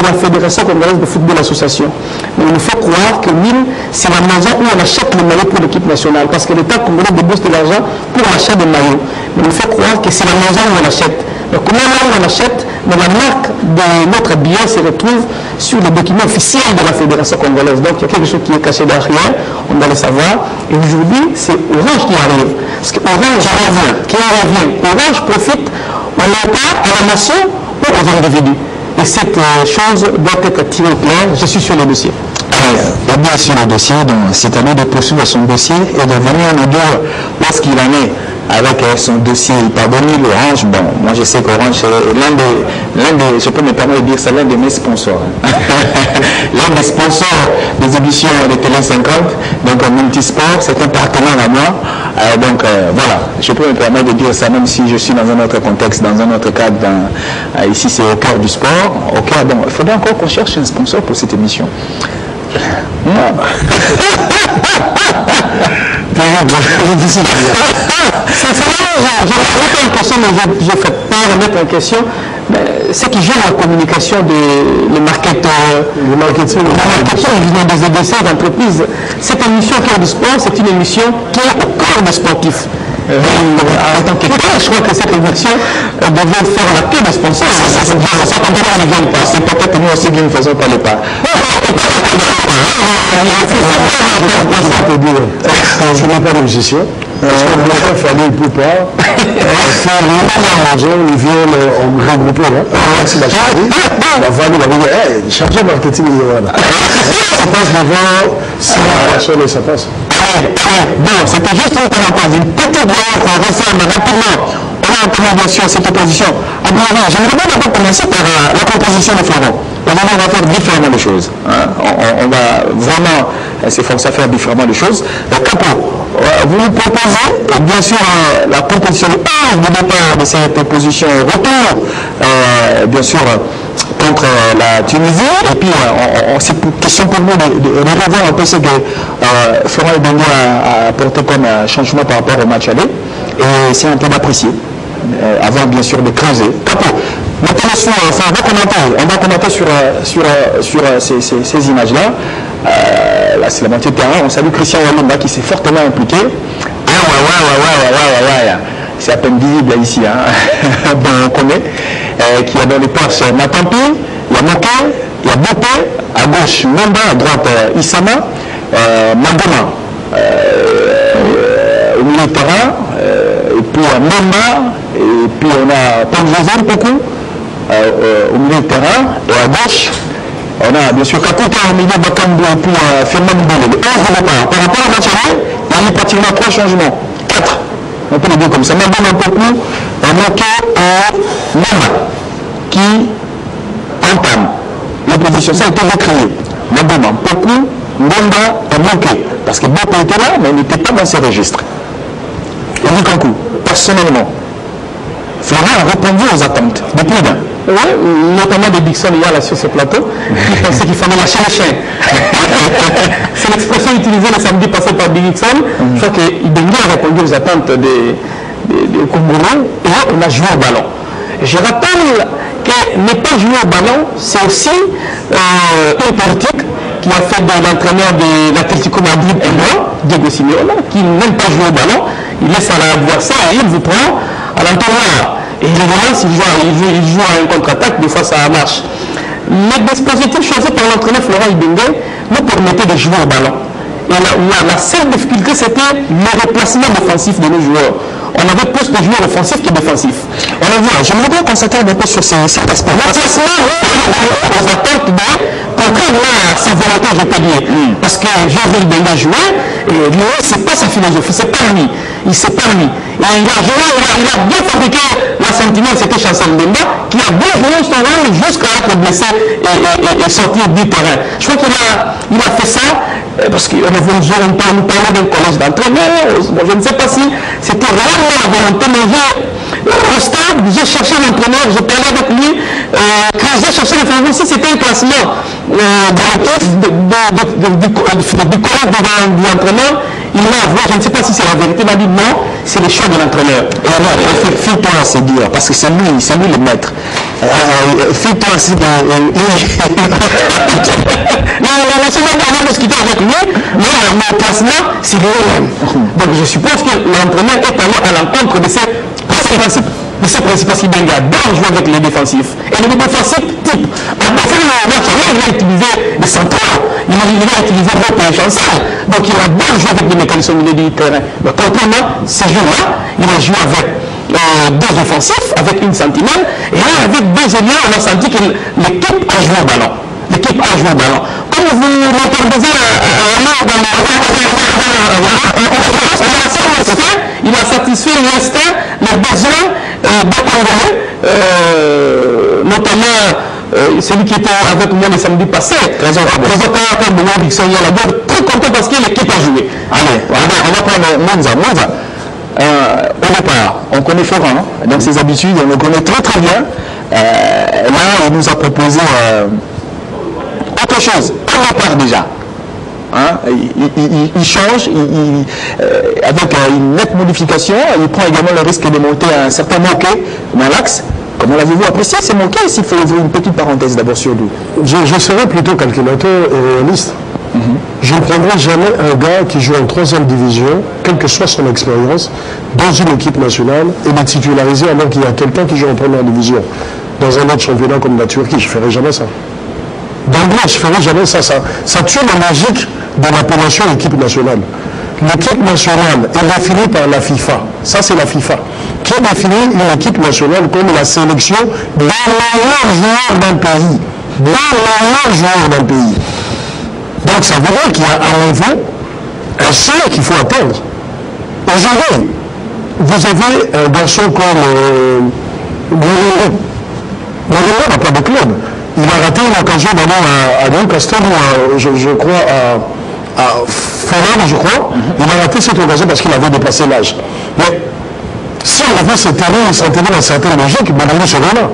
de la Fédération congolaise de football association. Mais il nous faut croire que Nîmes, c'est la maison où on achète le maillot pour l'équipe nationale, parce que l'État congolais débourse de l'argent pour l'achat de maillots. Mais il nous faut croire que c'est la maison où on achète. Donc comment on achète, mais la marque de notre billet se retrouve sur le document officiel de la Fédération congolaise. Donc il y a quelque chose qui est caché derrière, on doit le savoir. Et aujourd'hui, c'est Orange qui arrive. Parce que Orange revient. Orange profite au l'État, à la nation ou aux individus. Et cette chose doit être tirée au clair. Je suis sur le dossier. Bien sur le dossier, c'est à lui de poursuivre son dossier et de venir nous dire lorsqu'il en est avec son dossier. Pardonnez l'Orange. Bon, moi je sais qu'Orange est l'un des, je peux me permettre de dire, c'est l'un de mes sponsors. L'un des sponsors des éditions de Télé 50, donc Multisport, c'est un partenaire à moi. Donc voilà, je peux me permettre de dire ça même si je suis dans un autre contexte, dans un autre cadre. Ici c'est au cœur du sport. Au cœur, bon, il faudrait encore qu'on cherche un sponsor pour cette émission. Je fais pas remettre en question ce qui gère la communication le marketing évidemment des EDC d'entreprise. Cette émission Cœur du sport, c'est une émission qui est au cœur des sportifs. En tant que tel, je crois que cette émission devrait faire la queue des sponsors. C'est peut-être nous aussi qui ne faisons pas le pas. Je n'ai pas de musicien. Parce qu'on n'a pas fallu, il ne peut pas. Ils viennent en regroupé. C'est la chérie. La vanne, il va dire, hey, chargé marketing, voilà. Ça passe devant 6 personnes et ça passe. Bon, c'était juste une parenthèse. Une petite voix qu'on referme rapidement. On a entendu bien sûr cette opposition. J'aimerais bien d'abord commencer par la composition de Florent. On va faire différemment les choses. On va vraiment s'efforcer à faire différemment les choses. Capo, vous nous proposez, bien sûr, la proposition de départ de cette opposition retour, bien sûr, contre la Tunisie. Et puis, c'est une question pour nous de revoir un peu ce que Florent Ibenge a apporté comme changement par rapport au match aller. Et c'est un peu d'apprécier, avant bien sûr de creuser. Capo, maintenant, on va commenter sur ces images-là. Là, c'est la moitié de terrain. On salue Christian Walumba qui s'est fortement impliqué. C'est à peine visible là, ici. Bon, on connaît. Qui a dans les passes Matampi, il y a Moké, il y a Bopé, à gauche Mamba, à droite Isama, Magoma au milieu de terrain, et puis Mamba, et puis on a Panjazan beaucoup au milieu de terrain, et à gauche, on a bien sûr Kakuta au milieu de Bakambu, et puis Fernand Mbele. Par rapport à Mathieu, il y a eu pratiquement 3 changements, 4. On peut le dire comme ça. Mamba beaucoup, Moké et Mamba qui entame l'opposition. Ça a été recréé. Mamba beaucoup, Mamba a manqué. Parce que Bopé était là, mais il n'était pas dans ses registres. Et Nikankou, personnellement, Florent a répondu aux attentes depuis d'un. Oui, notamment des Dixon hier là sur ce plateau, qui pensaient qu'il fallait lâcher le chien. C'est l'expression utilisée le samedi passé par Dixon. Je crois qu'Ibenge a répondu aux attentes des Congolais et on a joué au ballon. Je rappelle que ne pas jouer au ballon, c'est aussi une politique qui a fait de l'entraîneur de l'Atlético Madrid, Diego Simeone, qui n'aime pas jouer au ballon, il laisse à l'adversaire et il vous prend à l'entraîneur. Et il relance, il joue à une contre-attaque, des fois ça marche. Le dispositif choisi par l'entraîneur Florent Ibenge nous permettait de jouer au ballon. Et la seule difficulté, c'était le replacement défensif de nos joueurs. On avait plus de joueurs offensifs que défensifs. J'aimerais bien constater un peu sur cet aspect. Le placement, aux attentes de contrairement à sa volonté, je peux dire. Parce que Jean-Ville Benga jouait, et lui, c'est pas sa philosophie, c'est pas lui. Il s'est pas lui. Il a joué, il a bien fabriqué l'assentiment, c'était Chanson Benga, qui a bien joué son rôle jusqu'à être blessé et sortir du terrain. Je crois qu'il a fait ça parce qu'on nous parlait d'un collège d'entraîneurs. Bon, je ne sais pas si c'était vraiment la volonté, mais au stade, j'ai cherché l'entraîneur, j'ai parlé avec lui, quand j'ai cherché l'entraîneur, si c'était un classement du collège de l'entraîneur, il m'a avoué, je ne sais pas si c'est la vérité, il m'a dit non, c'est le choix de l'entraîneur. Fais-toi à se dire, parce que c'est lui le maître. Fais-toi aussi. La semaine dernière, je discutais avec lui, mais mon classement, c'est lui-même. Donc je suppose que l'entraîneur est allé à l'encontre de ces principes. Parce qu'il adore jouer avec les défensifs. Et les défensifs, type, à la fin de la match, il va utiliser des centrales, il va utiliser d'autres chansons. Donc il adore jouer avec des mécanismes au milieu du terrain. Donc contrairement, ces jours-là, il va jouer avec deux offensifs, avec une sentinelle, et là, avec deux ailiers, on a senti que l'équipe a joué au ballon. L'équipe a joué au ballon. Comme vous l'entendez il a satisfait l'instinct, les besoins des Congolais, notamment celui qui était avec moi le samedi passé, très content parce que l'équipe a joué. Allez, on va prendre Monza. Au départ, on connaît Florent, dans ses habitudes, on le connaît très très bien. Là, il nous a proposé autre chose, au départ déjà. Hein, il change, avec une nette modification, il prend également le risque de monter un certain Moquet dans l'axe. Comment l'avez-vous apprécié ces Moquet? S'il faut ouvrir une petite parenthèse d'abord sur lui. Je serais plutôt calculateur et réaliste. Je ne prendrai jamais un gars qui joue en 3e division, quelle que soit son expérience, dans une équipe nationale et le titulariser alors qu'il y a quelqu'un qui joue en 1re division. Dans un autre championnat comme la Turquie, je ne ferai jamais ça. D'anglais, je ne ferai jamais ça. Ça tue la logique de l'appellation équipe nationale. L'équipe nationale est définie par la FIFA. Ça, c'est la FIFA. Qui définit une équipe nationale comme la sélection des meilleurs joueurs d'un pays. Des meilleurs joueurs d'un pays. Donc, ça veut dire qu'il y a un niveau, un seuil qu'il faut atteindre. Aujourd'hui, vous avez un garçon comme Guerrero n'a pas de club. Il a raté une occasion d'aller à Newcastle ou je crois à Fulham, je crois. Il a raté cette occasion parce qu'il avait dépassé l'âge. Mais si on avait cette année, il s'en tenait dans certaines logiques, madame serait là.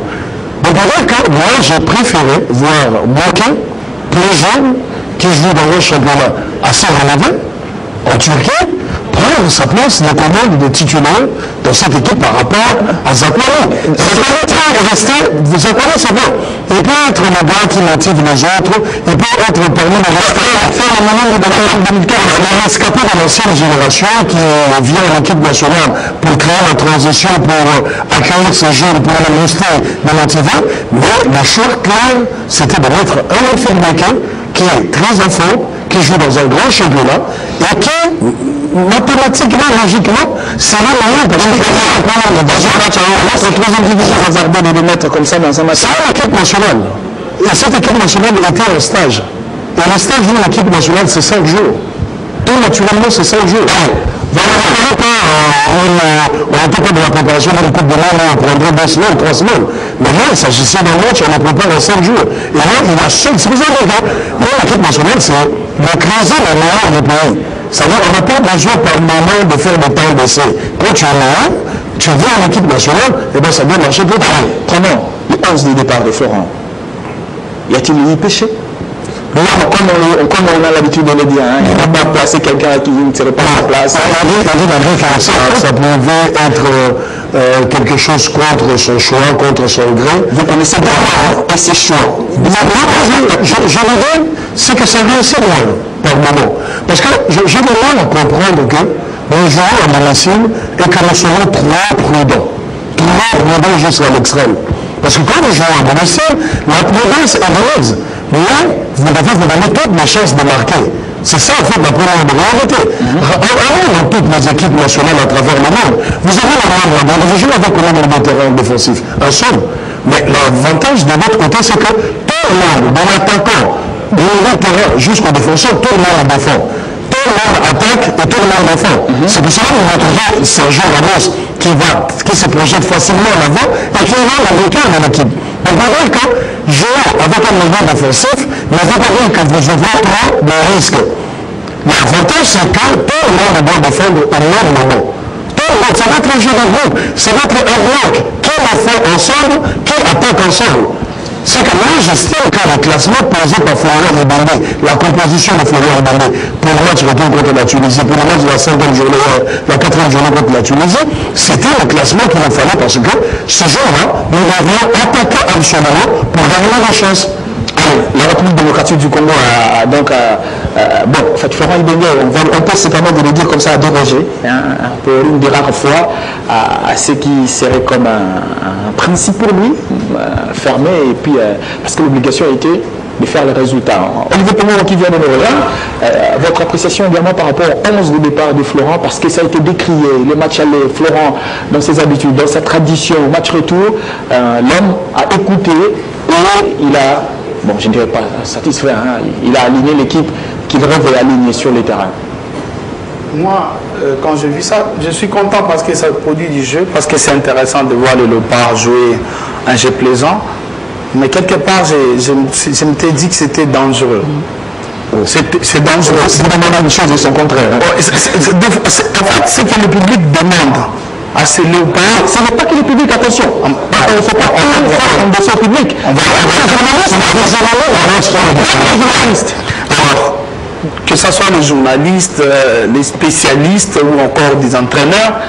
Donc alors que moi, j'ai préféré voir Moquet, plus jeune, qui joue dans un championnat assez relevé, en Turquie, prendre sa place de commande de titulaire dans cette équipe par rapport à Zakwara. Zakwara, c'est bon. Il peut être le gars qui motive les autres, il peut être parmi les rescapés de l'ancienne génération qui vient à l'équipe nationale pour créer la transition, pour accueillir ces jeunes, pour les booster, les motiver. Mais la chose claire, c'était de mettre un filmmaker qui est très enfant, qui joue dans un grand championnat et qui, mathématiquement, logiquement, c'est le meilleur parce qu'il dans un match en 3e division, hasardé de le mettre comme ça dans un match. C'est l'équipe nationale. Et cette équipe nationale était en stage. Et le stage de l'équipe nationale, c'est 5 jours. Tout naturellement, c'est 5 jours. On n'était pas de la préparation de la Coupe de Monde, on prendrait 2 semaines, 3 semaines. Mais là, il s'agissait d'un match, on le prépare en 5 jours. Et là, il a seul, c'est pour ça que l'équipe nationale, c'est de creuser la meilleure du pays. C'est-à-dire, on n'a pas besoin par moment de faire des temps d'essai. Quand tu es meilleur, tu viens à l'équipe nationale, et bien ça doit marcher pour toi. Prenons le 11 de départ de Florent. Y a-t-il eu péché? Comme on a l'habitude de le dire, il n'a pas placé quelqu'un qui ne serait pas à la place. Ça pouvait être quelque chose contre son choix, contre son gré. Vous connaissez d'abord et ses choix. Je le dis, c'est que ça vient assez loin par moment. Parce que j'ai du mal à comprendre que on joue à Malassine et que nous serons trop prudents. Trop prudents jusqu'à l'extrême. Parce que quand nous jouons à Malassine, la prudence est mauvaise. Là, vous devez vous donner toutes les chances de marquer. C'est ça, en fait, la première réalité. Dans toutes les équipes nationales à travers le monde, vous avez la moindre bande, vous jouez avec le nombre de terrains défensifs, un seul. Mais l'avantage de l'autre côté, c'est que tout le monde, de l'attaquant, de l'intérieur jusqu'au défenseur, tout le monde défend. Tout le monde attaque et tout le monde défend. C'est pour cela que vous retrouvez Sergio Ramos qui se projette facilement en avant et qui est là le cœur de l'équipe. Donc, vous voyez que jouer avec un niveau défensif ne veut pas dire que vous ouvrez trop de risques. L'avantage, c'est que tout le monde doit défendre au même moment. Tout le monde, ça va être un jeu de groupe, ça va être un bloc. Qui le fait ensemble, qui attaque ensemble. c'est que moi, j'estime que le classement posé par Florian Ribandé, la composition de Florian Ribandé, pour le match retour contre la Tunisie, pour le match de la 5e journée, la 4e journée contre la Tunisie, c'était le classement qu'il nous fallait parce que ce jour-là, nous avions attaqué absolument pour gagner la chance. La République démocratique du Congo a donc bon, en fait, Florent Ibenge, on peut se permettre de le dire comme ça, à déroger, pour une des rares fois, à ce qui serait comme un principe pour lui, fermé, et puis parce que l'obligation a été de faire les résultats. Olivier Pomon qui vient de nous rejoindre, votre appréciation également par rapport au 11 de départ de Florent, parce que ça a été décrié, les matchs allés, Florent, dans ses habitudes, dans sa tradition, au match retour, l'homme a écouté et il a, bon, je ne dirais pas satisfait, hein, il a aligné l'équipe qu'il rêvait aligner sur les terrains. Moi, quand j'ai vu ça, je suis content parce que ça produit du jeu, parce que c'est intéressant de voir les Léopards jouer un jeu plaisant. Mais quelque part, je m'étais dit que c'était dangereux. C'est dangereux. C'est vraiment une chose de son contraire. En fait, ce que le public demande à ces Léopards, Ce n'est pas que le public, attention, on ne fait pas un dossier au public. Alors, que ce soit les journalistes, les spécialistes ou encore des entraîneurs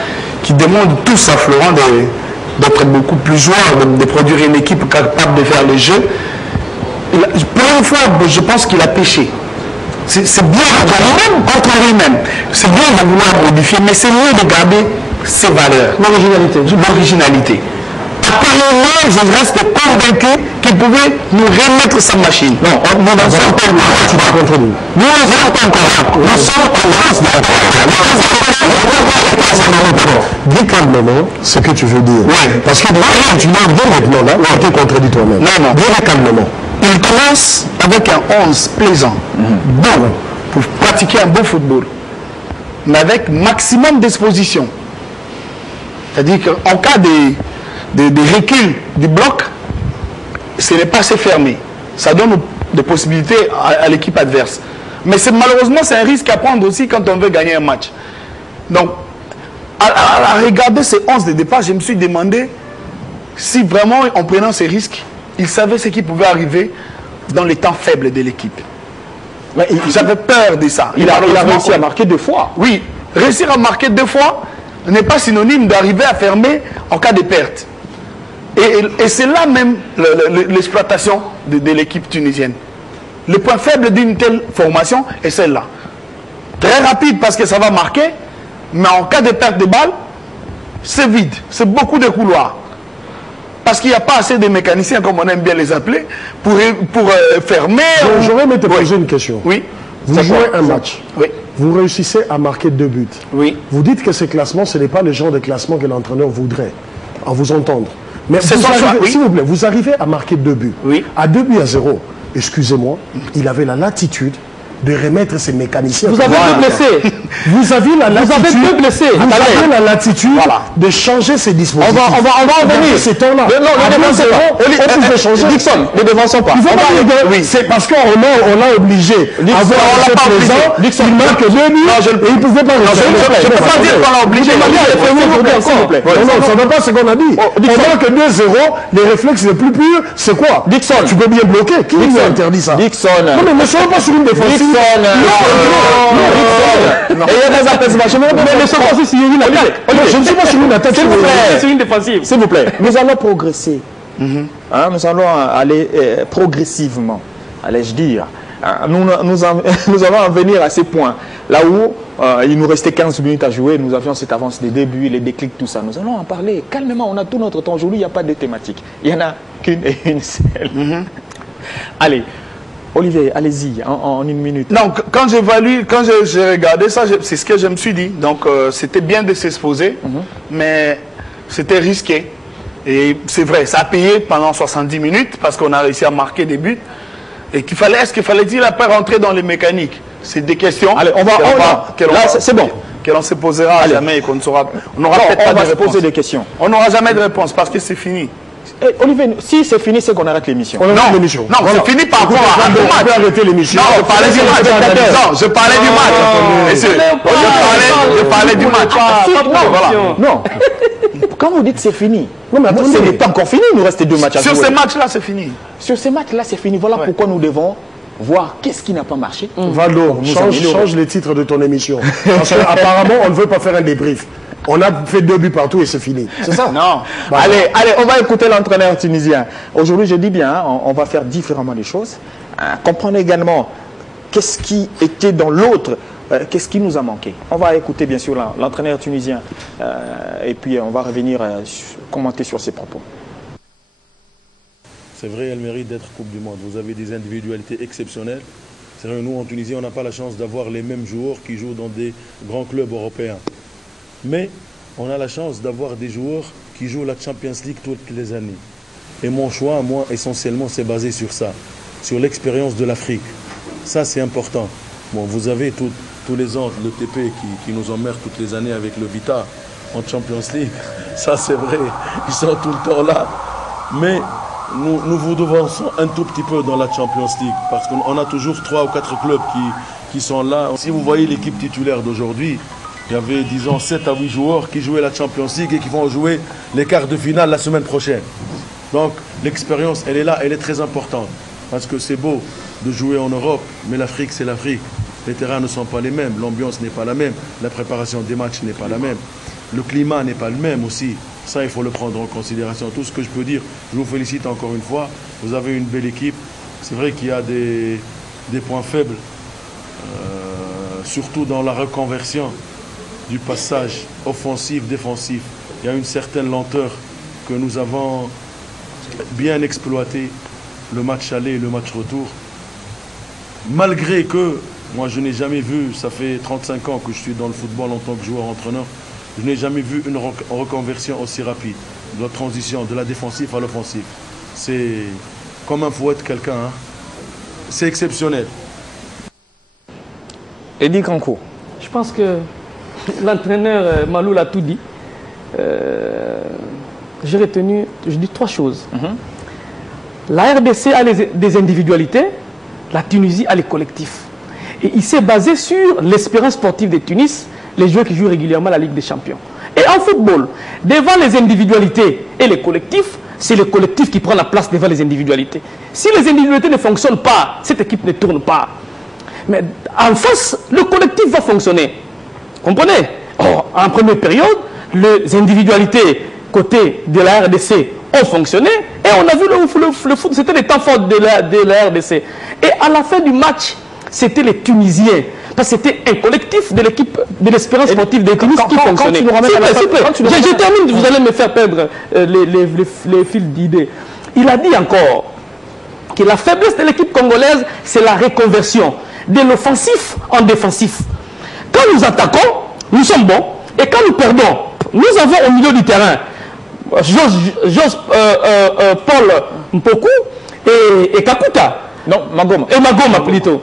qui demandent tous à Florent d'être beaucoup plus joueur, de produire une équipe capable de faire le jeu. Pour une fois, je pense qu'il a péché. C'est bien contre lui-même. C'est bien de vouloir modifier, mais c'est mieux de garder ses valeurs. L'originalité. Apparemment, je reste convaincu qu'il pouvait nous remettre sa machine. Non, nous n'en sommes pas encore. Tu vas contre nous. Nous n'en sommes pas encore. Nous sommes en avance. Dis calmement ce que tu veux dire. Ouais. Parce que tu m'as dit maintenant, là, tu t'es contredit toi-même. Non. Dis-le calmement. Il commence avec un 11 plaisant, bon, pour pratiquer un bon football, mais avec maximum d'exposition. C'est-à-dire qu'en cas de recul du bloc, ce n'est pas assez fermé. Ça donne des possibilités à l'équipe adverse. Mais malheureusement, c'est un risque à prendre aussi quand on veut gagner un match. Donc, à regarder ces 11 de départ, je me suis demandé si vraiment, en prenant ces risques, il savait ce qui pouvait arriver dans les temps faibles de l'équipe. J'avais peur de ça. Il a réussi à marquer 2 fois. Oui, réussir à marquer 2 fois n'est pas synonyme d'arriver à fermer en cas de perte. Et c'est là même l'exploitation de l'équipe tunisienne. Le point faible d'une telle formation est celle-là. Très rapide parce que ça va marquer, mais en cas de perte de balle, c'est vide. C'est beaucoup de couloirs. Parce qu'il n'y a pas assez de mécaniciens, comme on aime bien les appeler, pour fermer. J'aurais aimé te poser une question. Oui. Vous jouez un match. Oui. Vous réussissez à marquer 2 buts. Oui. Vous dites que ce classement, ce n'est pas le genre de classement que l'entraîneur voudrait, à vous entendre. Mais C'est son choix, oui. s'il vous plaît, vous arrivez à marquer 2 buts. Oui. À 2-0, excusez-moi, il avait la latitude de remettre ses mécaniciens. Vous avez 2 blessés. Vous avez la latitude, Vous avez 2 blessés. vous avez la latitude Voilà. de changer ses dispositifs. On va en venir. Ces temps-là. Non, ne dévancez pas. On pouvait changer. Dixon, ne dévançons pas. Il faut pas rigoler. oui. C'est parce qu'on l'a obligé à avoir on l'a un pas présent. obligé. Il marque 2 buts et il ne pouvait pas Je ne peux pas dire qu'on l'a obligé. s'il vous plaît. Non, ça ne va pas ce qu'on a dit. Pendant que 2-0, les réflexes les plus purs, c'est quoi? Dixon. Tu peux bien bloquer. Qui nous a interdit ça? Dixon. Non, mais ne soyons pas sur une défensive. Et il y a des apaisements. Mais ne soyons pas sur une attaque. Je ne suis pas sur une attaque. S'il vous plaît. C'est une défensive. S'il vous plaît. Nous allons progresser. Hein, nous allons aller progressivement, allais-je dire. Nous allons en venir à ces points. Là où il nous restait 15 minutes à jouer, nous avions cette avance des débuts, les déclics, tout ça. Nous allons en parler calmement. On a tout notre temps. Aujourd'hui, il n'y a pas de thématique. Il n'y en a qu'une et une seule. Allez. Olivier, allez-y, en 1 minute. Non, quand j'ai regardé ça, c'est ce que je me suis dit. Donc, c'était bien de s'exposer, mais c'était risqué. Et c'est vrai, ça a payé pendant 70 minutes parce qu'on a réussi à marquer des buts. Et est-ce qu'il fallait-il après rentrer dans les mécaniques? C'est des questions. Allez, c'est bon. Que l'on se posera jamais et qu'on n'aura peut-être pas de réponse. Poser des questions. On n'aura jamais de réponse parce que c'est fini. Olivier, si c'est fini, c'est qu'on arrête l'émission. Non, c'est fini par rapport à un match. On peut arrêter l'émission. Non, je parlais du match. Non, je parlais du match. Messieurs, je parlais du match. Non. Quand vous dites c'est fini, non, mais ce n'est pas encore fini, il nous reste 2 matchs à jouer. Sur ces matchs-là, c'est fini. Sur ces matchs-là, c'est fini. Voilà pourquoi nous devons voir qu'est-ce qui n'a pas marché. Valdo, change les titres de ton émission. Parce qu'apparemment, on ne veut pas faire un débrief. On a fait 2 buts partout et c'est fini. C'est ça? Non. Bah, allez, on va écouter l'entraîneur tunisien. Aujourd'hui, je dis bien, hein, on va faire différemment les choses. Comprendre également qu'est-ce qui était dans l'autre, qu'est-ce qui nous a manqué. On va écouter bien sûr l'entraîneur tunisien et puis on va revenir commenter sur ses propos. C'est vrai, elle mérite d'être Coupe du Monde. Vous avez des individualités exceptionnelles. C'est vrai, nous en Tunisie, on n'a pas la chance d'avoir les mêmes joueurs qui jouent dans des grands clubs européens. Mais on a la chance d'avoir des joueurs qui jouent la Champions League toutes les années. Et mon choix, moi, essentiellement, c'est basé sur ça, sur l'expérience de l'Afrique. Ça, c'est important. Bon, vous avez tous les ans le TP qui nous emmerde toutes les années avec le Vita en Champions League. Ça, c'est vrai, ils sont tout le temps là. Mais nous vous devançons un tout petit peu dans la Champions League parce qu'on a toujours 3 ou 4 clubs qui sont là. Si vous voyez l'équipe titulaire d'aujourd'hui, il y avait, disons, 7 à 8 joueurs qui jouaient la Champions League et qui vont jouer les quarts de finale la semaine prochaine. Donc, l'expérience, elle est là, elle est très importante. Parce que c'est beau de jouer en Europe, mais l'Afrique, c'est l'Afrique. Les terrains ne sont pas les mêmes, l'ambiance n'est pas la même, la préparation des matchs n'est pas la même, le climat n'est pas le même aussi. Ça, il faut le prendre en considération. Tout ce que je peux dire, je vous félicite encore une fois. Vous avez une belle équipe. C'est vrai qu'il y a des points faibles, surtout dans la reconversion du passage offensif-défensif. Il y a une certaine lenteur que nous avons bien exploité, le match aller et le match retour. Malgré que, moi je n'ai jamais vu, ça fait 35 ans que je suis dans le football en tant que joueur-entraîneur, je n'ai jamais vu une reconversion aussi rapide, de la transition de la défensive à l'offensive. C'est comme un fouet de quelqu'un, hein. C'est exceptionnel. Eddie Kanko. Je pense que l'entraîneur Malou l'a tout dit. J'ai retenu, je dis 3 choses. La RDC a des individualités, la Tunisie a les collectifs. Et il s'est basé sur l'espérance sportive de Tunis, les joueurs qui jouent régulièrement la Ligue des Champions. Et en football, devant les individualités et les collectifs, c'est le collectif qui prend la place devant les individualités. Si les individualités ne fonctionnent pas, cette équipe ne tourne pas. Mais en face, le collectif va fonctionner. Comprenez? Or, en première période, les individualités côté de la RDC ont fonctionné et on a vu le foot, c'était les temps forts de la RDC. Et à la fin du match, c'était les Tunisiens. Parce que c'était un collectif de l'équipe de l'espérance sportive des Tunis qui fonctionnait. Je termine, vous allez me faire perdre les fils d'idées. Il a dit encore que la faiblesse de l'équipe congolaise, c'est la reconversion de l'offensif en défensif. Quand nous attaquons, nous sommes bons. Et quand nous perdons, nous avons au milieu du terrain Paul Mpoku et Kakuta. Non, Magoma. Et Magoma plutôt.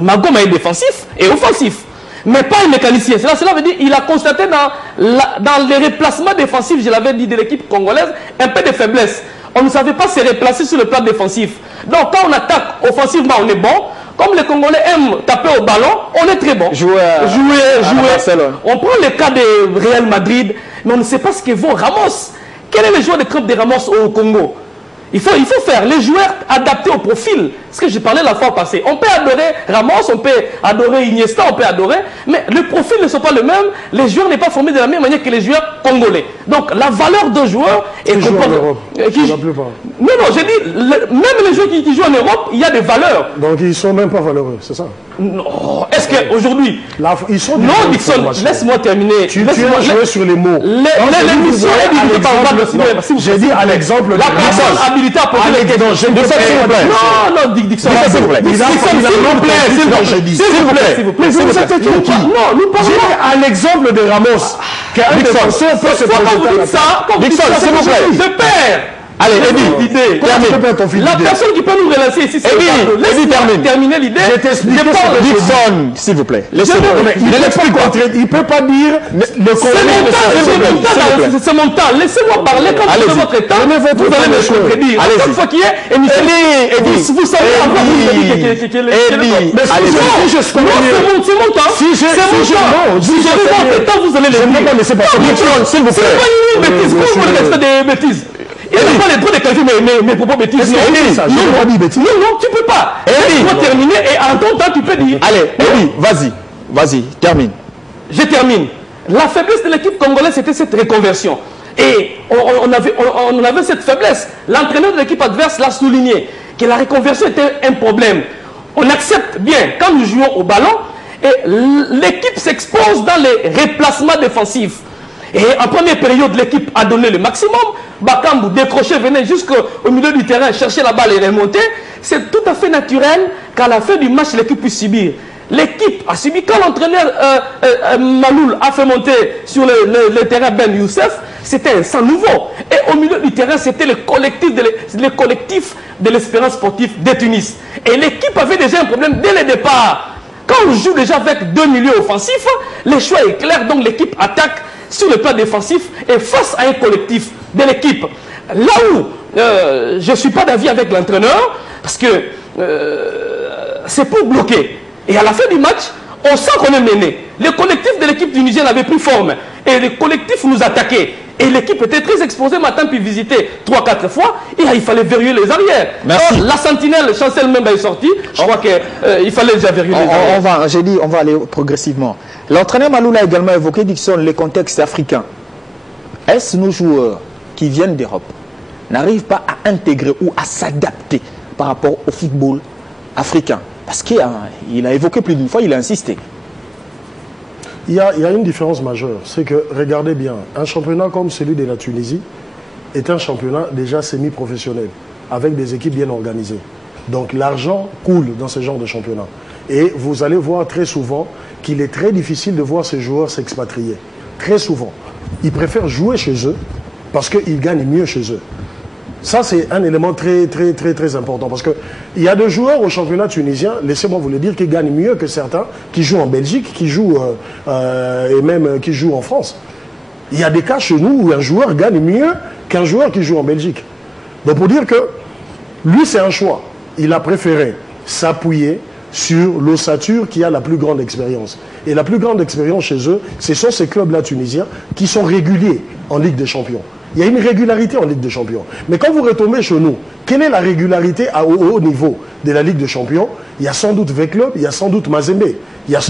Magoma est défensif et offensif. Mais pas un mécanicien. Cela veut dire qu'il a constaté dans les replacements défensifs, je l'avais dit, de l'équipe congolaise, un peu de faiblesse. On ne savait pas se replacer sur le plan défensif. Donc quand on attaque offensivement, on est bon. Comme les Congolais aiment taper au ballon, on est très bon. Jouer. On prend le cas de Real Madrid, mais on ne sait pas ce que vaut Ramos. Quel est le joueur de camp de Ramos au Congo? Il faut faire les joueurs adaptés au profil. Ce que j'ai parlé la fois passée. On peut adorer Ramos, on peut adorer Iniesta, on peut adorer, mais le profil ne sont pas le même. Les joueurs n'est pas formé de la même manière que les joueurs congolais. Donc la valeur d'un joueur est Non, j'ai dit, même les joueurs qui jouent en Europe, il y a des valeurs. Donc ils ne sont même pas valeureux, c'est ça? Non. Est-ce qu'aujourd'hui... Ils sont non, Dixon, laisse-moi terminer. Tu as joué sur les mots. L'émission est divisée par j'ai dit à l'exemple... La personne habilitée à poser les questions. Non, Dixon, s'il vous plaît. S'il vous plaît. Non, nous parlons à l'exemple de Ramos. Quand vous dites ça, de père, Allez, Eddie, la personne qui peut nous relancer ici, c'est Laisse-moi terminer l'idée. Je t'explique Dixon, s'il vous plaît. Laissez-moi. Il ne peut pas dire le c'est mon temps. Laissez-moi parler quand vous avez votre temps. Vous allez me contredire. Chaque fois qu'il y a émission, vous savez encore c'est mon temps. C'est mon temps. Vous avez votre temps, vous allez le dire. S'il vous plaît. C'est pas une bêtise. Comment vous restez des bêtises? Il n'y a pas les droits de qualifier mes propos bêtises. Non, tu ne peux pas. Tu dois terminer et en ton temps, tu peux dire. Allez, Eddie, vas-y, termine. Je termine. La faiblesse de l'équipe congolaise, c'était cette reconversion. Et on avait cette faiblesse. L'entraîneur de l'équipe adverse l'a souligné, que la reconversion était un problème. On accepte bien quand nous jouons au ballon et l'équipe s'expose dans les replacements défensifs. Et en première période, l'équipe a donné le maximum. Bakambu décroché, venait jusqu'au milieu du terrain, chercher la balle et remonter. C'est tout à fait naturel qu'à la fin du match, l'équipe puisse subir. L'équipe a subi. Quand l'entraîneur Maloul a fait monter sur le terrain Ben Youssef, c'était un sang nouveau. Et au milieu du terrain, c'était le collectif de l'Espérance sportive de Tunis. Et l'équipe avait déjà un problème dès le départ. Quand on joue déjà avec deux milieux offensifs, le choix est clair, donc l'équipe attaque sur le plan défensif et face à un collectif de l'équipe. Là où je ne suis pas d'avis avec l'entraîneur, parce que c'est pour bloquer. Et à la fin du match, on sent qu'on est mené. Le collectif de l'équipe tunisienne avait pris forme. Et le collectif nous attaquait. Et l'équipe était très exposée. Matin, puis visiter 3-4 fois. Et là, il fallait verrouiller les arrières. Merci. Or, la sentinelle, Chancel même est sortie. Je crois qu'il fallait déjà verrouiller les arrières. J'ai dit, on va aller progressivement. L'entraîneur Maloul a également évoqué, Dixon, le contexte africain. Est-ce nos joueurs qui viennent d'Europe n'arrivent pas à intégrer ou à s'adapter par rapport au football africain? Parce qu'il a évoqué plus d'une fois, il a insisté. Il y a une différence majeure. C'est que, regardez bien, un championnat comme celui de la Tunisie est un championnat déjà semi-professionnel, avec des équipes bien organisées. Donc l'argent coule dans ce genre de championnat. Et vous allez voir très souvent qu'il est très difficile de voir ces joueurs s'expatrier. Très souvent. Ils préfèrent jouer chez eux parce qu'ils gagnent mieux chez eux. Ça, c'est un élément très important. Parce qu'il y a des joueurs au championnat tunisien, laissez-moi vous le dire, qui gagnent mieux que certains qui jouent en Belgique, qui jouent, et même qui jouent en France. Il y a des cas chez nous où un joueur gagne mieux qu'un joueur qui joue en Belgique. Donc, pour dire que lui, c'est un choix. Il a préféré s'appuyer sur l'ossature qui a la plus grande expérience. Et la plus grande expérience chez eux, ce sont ces clubs-là tunisiens qui sont réguliers en Ligue des Champions. Il y a une régularité en Ligue des Champions. Mais quand vous retombez chez nous, quelle est la régularité au haut niveau de la Ligue des Champions? Il y a sans doute 20 clubs, il y a sans doute Mazembe. Il y a,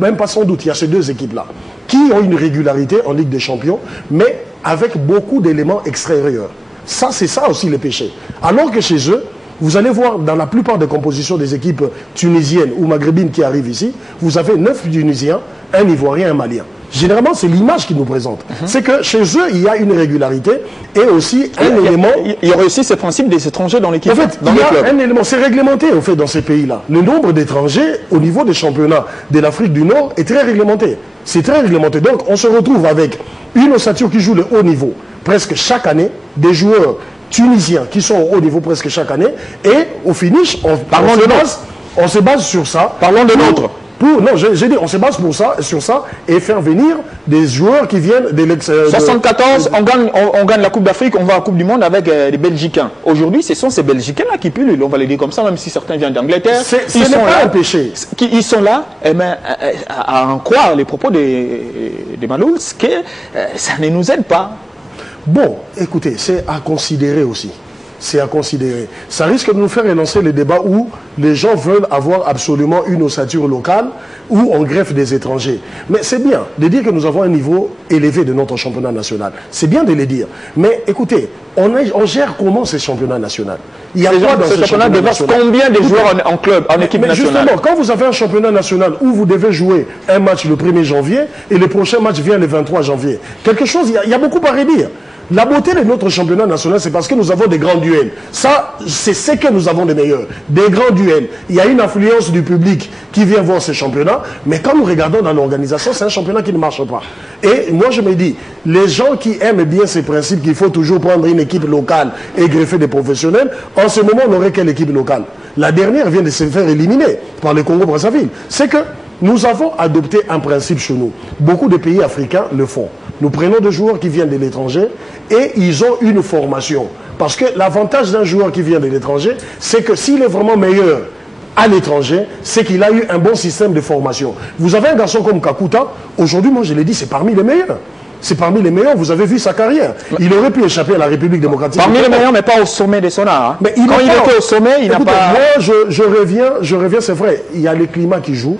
même pas sans doute, il y a ces deux équipes-là qui ont une régularité en Ligue des Champions, mais avec beaucoup d'éléments extérieurs. Ça, c'est ça aussi le péché. Alors que chez eux, vous allez voir dans la plupart des compositions des équipes tunisiennes ou maghrébines qui arrivent ici, vous avez 9 Tunisiens, un Ivoirien, un Malien. Généralement, c'est l'image qu'ils nous présentent. C'est que chez eux, il y a une régularité et aussi un élément... Il y aurait aussi ce principe des étrangers dans l'équipe. En fait, il y a un élément, c'est réglementé au fait dans ces pays-là. Le nombre d'étrangers au niveau des championnats de l'Afrique du Nord est très réglementé. C'est très réglementé. Donc, on se retrouve avec une ossature qui joue le haut niveau presque chaque année, des joueurs tunisiens qui sont au haut niveau presque chaque année, et au finish, on se base sur ça. Parlons de notre. Non, j'ai dit, on se base sur ça et faire venir des joueurs qui viennent de l'extérieur. 74, on gagne la Coupe d'Afrique, on va à la Coupe du Monde avec les Belgicains. Aujourd'hui, ce sont ces Belgicains-là qui pullulent, on va les dire comme ça, même si certains viennent d'Angleterre. Ce n'est pas un péché. Ils sont là, à en croire les propos de Maloul, que ça ne nous aide pas. Bon, écoutez, c'est à considérer aussi. C'est à considérer. Ça risque de nous faire relancer le débat où les gens veulent avoir absolument une ossature locale où on greffe des étrangers. Mais c'est bien de dire que nous avons un niveau élevé de notre championnat national. C'est bien de le dire. Mais écoutez, on gère comment ces championnats nationaux? Il y a quoi dans ce championnat national? Combien de joueurs en club, en équipe nationale? Justement, quand vous avez un championnat national où vous devez jouer un match le 1er janvier et le prochain match vient le 23 janvier, quelque chose, il y a beaucoup à redire. La beauté de notre championnat national, c'est parce que nous avons des grands duels. Ça, c'est ce que nous avons de meilleurs. Des grands duels. Il y a une influence du public qui vient voir ces championnats, mais quand nous regardons dans l'organisation, c'est un championnat qui ne marche pas. Et moi, je me dis, les gens qui aiment bien ces principes qu'il faut toujours prendre une équipe locale et greffer des professionnels, en ce moment, on n'aurait quelle équipe locale? La dernière vient de se faire éliminer par le Congo-Brazzaville. C'est que nous avons adopté un principe chez nous. Beaucoup de pays africains le font. Nous prenons des joueurs qui viennent de l'étranger et ils ont une formation. Parce que l'avantage d'un joueur qui vient de l'étranger, c'est que s'il est vraiment meilleur à l'étranger, c'est qu'il a eu un bon système de formation. Vous avez un garçon comme Kakuta, aujourd'hui, moi je l'ai dit, c'est parmi les meilleurs. C'est parmi les meilleurs, vous avez vu sa carrière. Il aurait pu échapper à la République démocratique. Parmi les meilleurs, mais pas au sommet de son art. Hein. Mais quand il était au sommet, il n'a pas... Moi, je reviens, c'est vrai, il y a les climats qui jouent.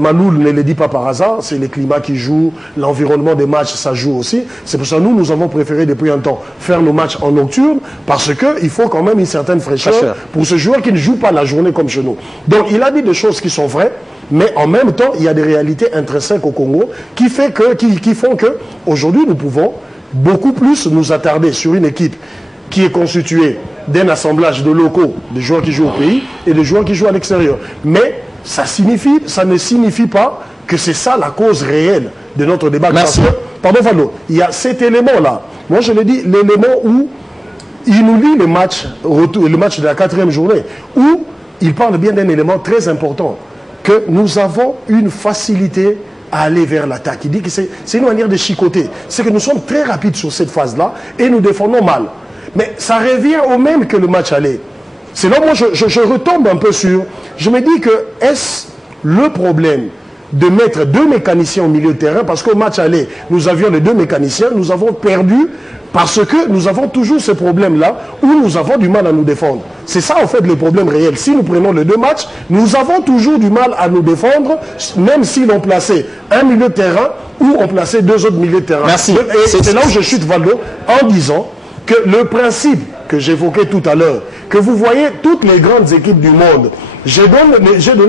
Maloul ne le dit pas par hasard, c'est les climats qui jouent, l'environnement des matchs, ça joue aussi. C'est pour ça que nous avons préféré depuis un temps faire nos matchs en nocturne, parce qu'il faut quand même une certaine fraîcheur pour ce joueur qui ne joue pas la journée comme chez nous. Donc il a dit des choses qui sont vraies, mais en même temps, il y a des réalités intrinsèques au Congo qui font que aujourd'hui nous pouvons beaucoup plus nous attarder sur une équipe qui est constituée d'un assemblage de locaux, des joueurs qui jouent au pays et des joueurs qui jouent à l'extérieur. Mais ça ne signifie pas que c'est ça la cause réelle de notre débat. Merci. Parce que, pardon Fado, il y a cet élément-là. Moi je le dis, l'élément où il nous lit le match de la 4e journée, où il parle bien d'un élément très important, que nous avons une facilité à aller vers l'attaque. Il dit que c'est une manière de chicoter. C'est que nous sommes très rapides sur cette phase-là et nous défendons mal. Mais ça revient au même que le match aller. C'est là moi je retombe un peu sur... Je me dis que est-ce le problème de mettre 2 mécaniciens au milieu de terrain? Parce qu'au match aller, nous avions les 2 mécaniciens, nous avons perdu parce que nous avons toujours ce problème-là où nous avons du mal à nous défendre. C'est ça en fait le problème réel. Si nous prenons les 2 matchs, nous avons toujours du mal à nous défendre, même si l'on plaçait un milieu de terrain ou on plaçait 2 autres milieux de terrain. Merci. Et c'est là où je chute Valdo en disant que le principe que j'évoquais tout à l'heure, que vous voyez toutes les grandes équipes du monde, j'ai donné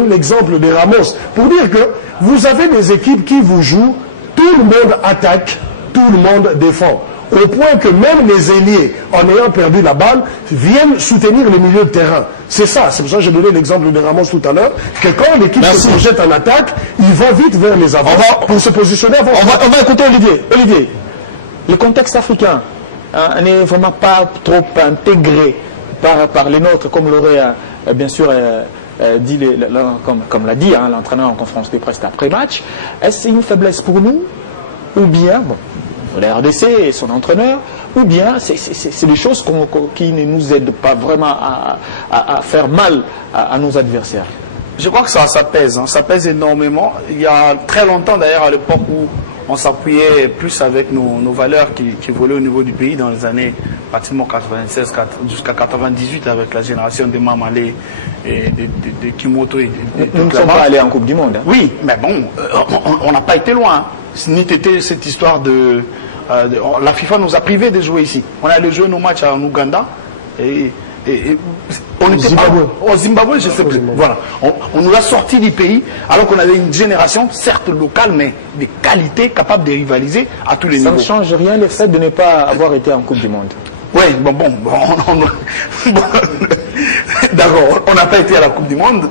l'exemple de Ramos pour dire que vous avez des équipes qui vous jouent, tout le monde attaque, tout le monde défend. Au point que même les ailiers, en ayant perdu la balle, viennent soutenir le milieu de terrain. C'est ça, c'est pour ça que j'ai donné l'exemple de Ramos tout à l'heure, que quand l'équipe se projette en attaque, il va vite vers les avant pour se positionner avant. On va écouter Olivier. Olivier, le contexte africain n'est vraiment pas trop intégré par les nôtres, comme l'aurait bien sûr dit, comme l'a dit l'entraîneur en conférence de presse après-match. Est-ce une faiblesse pour nous, ou bien, bon, la RDC et son entraîneur, ou bien c'est des choses qui ne nous aident pas vraiment à faire mal à nos adversaires? Je crois que ça pèse, ça pèse énormément. Il y a très longtemps d'ailleurs, à l'époque où on s'appuyait plus avec nos valeurs qui volaient au niveau du pays dans les années pratiquement 96 jusqu'à 98 avec la génération de Mamalé et de Kimoto. Nous ne sommes pas allés en Coupe du Monde. Hein. Oui, mais bon, on n'a pas été loin. Hein. Ni t'étais cette histoire de... la FIFA nous a privés de jouer ici. On allait jouer nos matchs en Ouganda et on était au Zimbabwe, je sais plus. Voilà. On nous a sortis du pays alors qu'on avait une génération, certes locale, mais de qualité, capable de rivaliser à tous les niveaux. Ça ne change rien le fait de ne pas avoir été en Coupe du Monde. Oui, d'accord, on n'a pas été à la Coupe du Monde,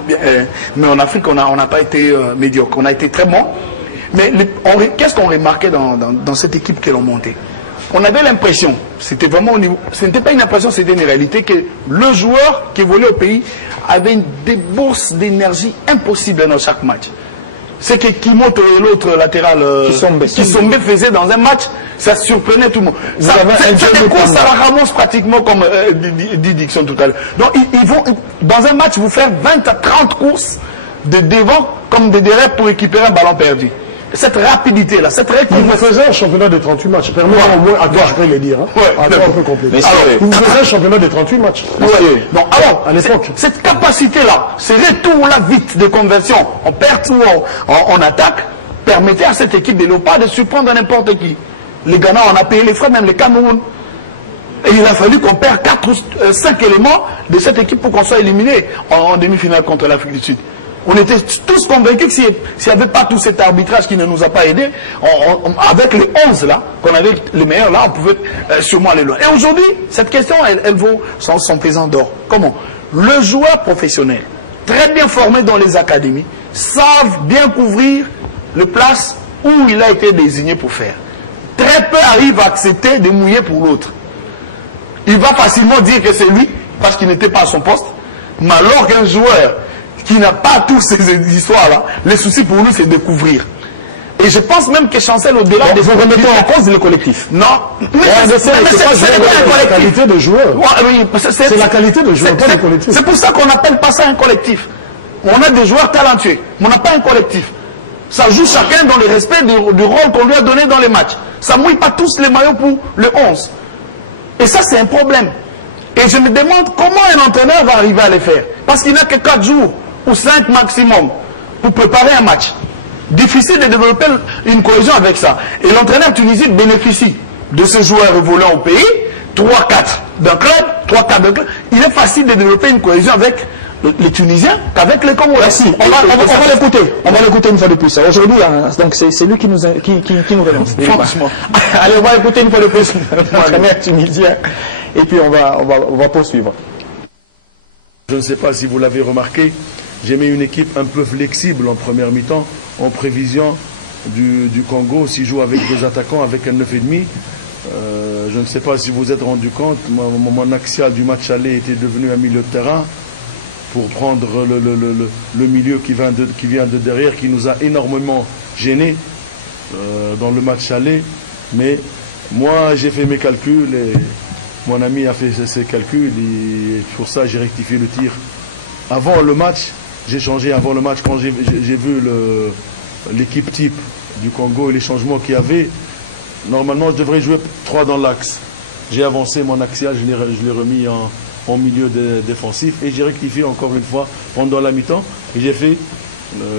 mais en Afrique, on n'a pas été médiocre. On a été très bon. Mais qu'est-ce qu'on remarquait dans cette équipe que l'on montait? On avait l'impression, c'était vraiment au niveau, ce n'était pas une impression, c'était une réalité, que le joueur qui évoluait au pays avait une débourse d'énergie impossible dans chaque match. C'est que Kimoto et l'autre latéral Kisombe faisaient dans un match, ça surprenait tout le monde. C'était course à la Ramos pratiquement, comme dit Dixon tout à l'heure. Donc ils vont, dans un match, vous faire 20 à 30 courses de devant comme de derrière pour récupérer un ballon perdu. Cette rapidité-là, cette récompense. Vous faisiez un championnat de 38 matchs. Permettez-moi au moins, à toi, je peux le dire. Hein. À toi, on peut compléter. Vous faisiez un championnat de 38 matchs. Donc, alors, à l'époque, cette capacité-là, ce retour-là vite de conversion, on perd ou on attaque, permettait à cette équipe de Léopard de surprendre n'importe qui. Les Ghana, on a payé les frais, même les Cameroun. Et il a fallu qu'on perde 4 ou 5 éléments de cette équipe pour qu'on soit éliminé en demi-finale contre l'Afrique du Sud. On était tous convaincus que s'il n'y avait pas tout cet arbitrage qui ne nous a pas aidés, avec les 11 là, qu'on avait les meilleurs là, on pouvait sûrement aller loin. Et aujourd'hui, cette question, elle vaut son pesant d'or. Comment? Le joueur professionnel, très bien formé dans les académies, savent bien couvrir les places où il a été désigné pour faire. Très peu arrivent à accepter de mouiller pour l'autre. Il va facilement dire que c'est lui, parce qu'il n'était pas à son poste. Mais alors qu'un joueur qui n'a pas toutes ces histoires-là, les soucis pour lui, c'est de couvrir. Et je pense même que Chancel, au-delà de... Vous remettez en cause le collectif? Non. Mais c'est la qualité de joueur. C'est la qualité de joueur, pas le collectif. C'est pour ça qu'on n'appelle pas ça un collectif. On a des joueurs talentueux, mais on n'a pas un collectif. Ça joue chacun dans le respect du rôle qu'on lui a donné dans les matchs. Ça ne mouille pas tous les maillots pour le 11. Et ça, c'est un problème. Et je me demande comment un entraîneur va arriver à le faire. Parce qu'il n'a que 4 jours ou 5 maximum pour préparer un match. Difficile de développer une cohésion avec ça. Et l'entraîneur tunisien bénéficie de ce joueur évoluant au pays, 3-4 d'un club, 3-4 d'un club. Il est facile de développer une cohésion avec les Tunisiens qu'avec les Congolais. Merci. On va l'écouter. On va l'écouter une fois de plus. Aujourd'hui, donc c'est lui qui nous relance. Franchement. Allez, on va écouter une fois de plus l'entraîneur tunisien. Et puis on va poursuivre. Je ne sais pas si vous l'avez remarqué, j'ai mis une équipe un peu flexible en première mi-temps, en prévision du Congo, s'il joue avec 2 attaquants, avec un 9,5. Je ne sais pas si vous vous êtes rendu compte, mon axial du match aller était devenu un milieu de terrain pour prendre le milieu qui vient de derrière, qui nous a énormément gênés dans le match aller. Mais moi, j'ai fait mes calculs et mon ami a fait ses calculs et pour ça, j'ai rectifié le tir. Avant le match, j'ai changé avant le match quand j'ai vu l'équipe type du Congo et les changements qu'il y avait. Normalement, je devrais jouer 3 dans l'axe. J'ai avancé mon axial, je l'ai remis en milieu défensif et j'ai rectifié encore une fois pendant la mi-temps et j'ai fait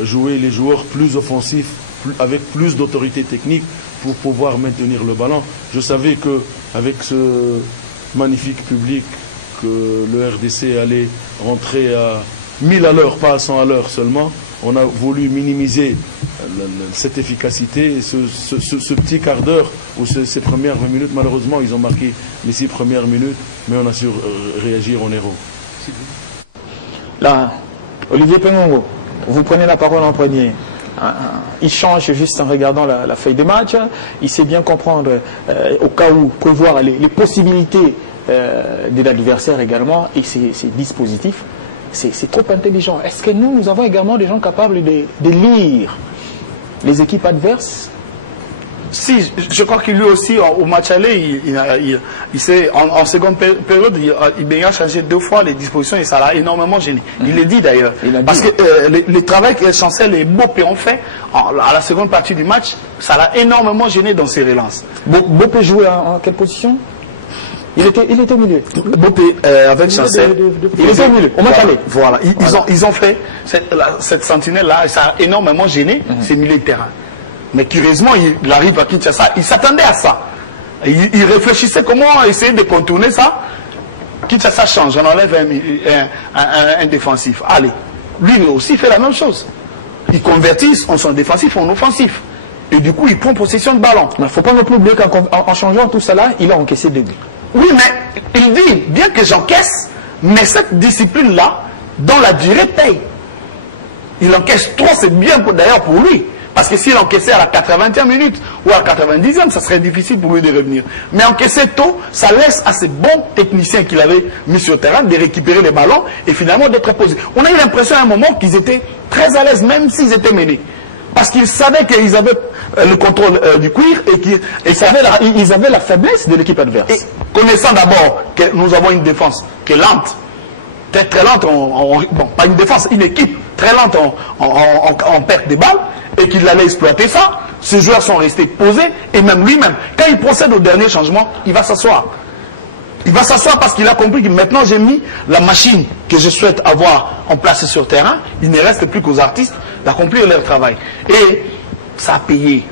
jouer les joueurs plus offensifs, avec plus d'autorité technique pour pouvoir maintenir le ballon. Je savais qu'avec ce magnifique public, que le RDC allait rentrer à 1000 à l'heure, pas à 100 à l'heure seulement. On a voulu minimiser cette efficacité, ce petit quart d'heure ou ces premières 20 minutes. Malheureusement, ils ont marqué les 6 premières minutes, mais on a su réagir en héros. Là, Olivier Pengongo, vous prenez la parole en premier. Il change juste en regardant la feuille de match. Il sait bien comprendre, au cas où, prévoir les possibilités de l'adversaire également et ses dispositifs. C'est trop intelligent. Est-ce que nous avons également des gens capables de lire les équipes adverses? Si, je crois qu'il lui aussi, au match aller, il s'est, en seconde période, il a changé 2 fois les dispositions et ça l'a énormément gêné. Il l'a dit d'ailleurs. Parce que le travail que Chancel et Bopé ont fait à la seconde partie du match, ça l'a énormément gêné dans ses relances. Bopé jouait en quelle position? Il était au milieu. Bopé, avec Chancel, il était au milieu. On m'a parlé. Voilà. Ils ont fait cette sentinelle-là et ça a énormément gêné ces milieux de terrain. Mais curieusement, il arrive à Kinshasa, il s'attendait à ça. Il réfléchissait comment essayer de contourner ça. Kinshasa change, on enlève un défensif. Allez, lui aussi fait la même chose. Il convertit son défensif en offensif. Et du coup, il prend possession de ballon. Il ne faut pas non plus oublier qu'en changeant tout cela, il a encaissé 2 buts. Oui, mais il dit, bien que j'encaisse, mais cette discipline-là, dans la durée, paye. Il encaisse trop, c'est bien d'ailleurs pour lui. Parce que s'il encaissait à la 80e minute ou à la 90e, ça serait difficile pour lui de revenir. Mais encaisser tôt, ça laisse à ces bons techniciens qu'il avait mis sur le terrain de récupérer les ballons et finalement d'être posés. On a eu l'impression à un moment qu'ils étaient très à l'aise, même s'ils étaient menés. Parce qu'ils savaient qu'ils avaient le contrôle du cuir et ils avaient la faiblesse de l'équipe adverse. Et connaissant d'abord que nous avons une défense qui est lente, très lente, bon, pas une défense, une équipe très lente en perte de balles, et qu'il allait exploiter ça, ces joueurs sont restés posés, et même lui-même, quand il procède au dernier changement, il va s'asseoir. Il va s'asseoir parce qu'il a compris que maintenant j'ai mis la machine que je souhaite avoir en place sur le terrain, il ne reste plus qu'aux artistes d'accomplir leur travail. Et ça a payé.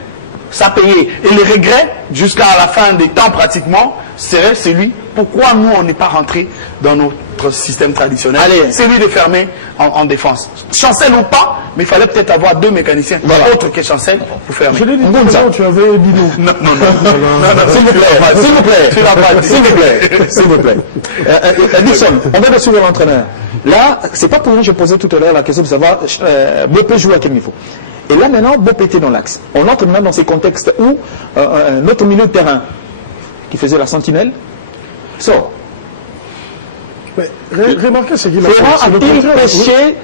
Ça a payé. Et le regret, jusqu'à la fin des temps pratiquement, serait celui, pourquoi nous on n'est pas rentré dans nos notre système traditionnel, Allez. c'est lui de fermer en défense. Chancel ou pas, mais il fallait peut-être avoir deux mécaniciens autres que Chancel pour fermer. Je l'ai dit, tu avais dit nous. Non, S'il vous plaît, s'il vous plaît, s'il vous plaît. Nixon, on vient de suivre l'entraîneur. Là, c'est pas pour rien que je posais tout à l'heure la question de savoir Bopé joue à quel niveau. Et là maintenant, Bopé était dans l'axe. On entre maintenant dans ces contextes où notre milieu de terrain, qui faisait la sentinelle, sort. Mais remarquez ce qu'il a Florent fait. a-t-il péché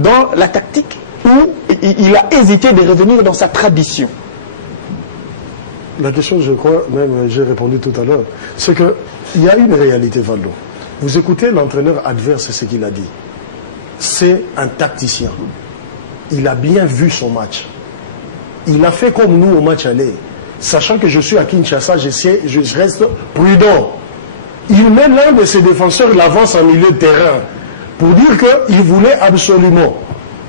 dans la tactique ou il a hésité de revenir dans sa tradition? La question, je crois, même j'ai répondu tout à l'heure, c'est qu'il y a une réalité, Valdo. Vous écoutez l'entraîneur adverse, ce qu'il a dit. C'est un tacticien. Il a bien vu son match. Il a fait comme nous au match aller. Sachant que je suis à Kinshasa, je reste prudent. Il met l'un de ses défenseurs, l'avance en milieu de terrain, pour dire qu'il voulait absolument,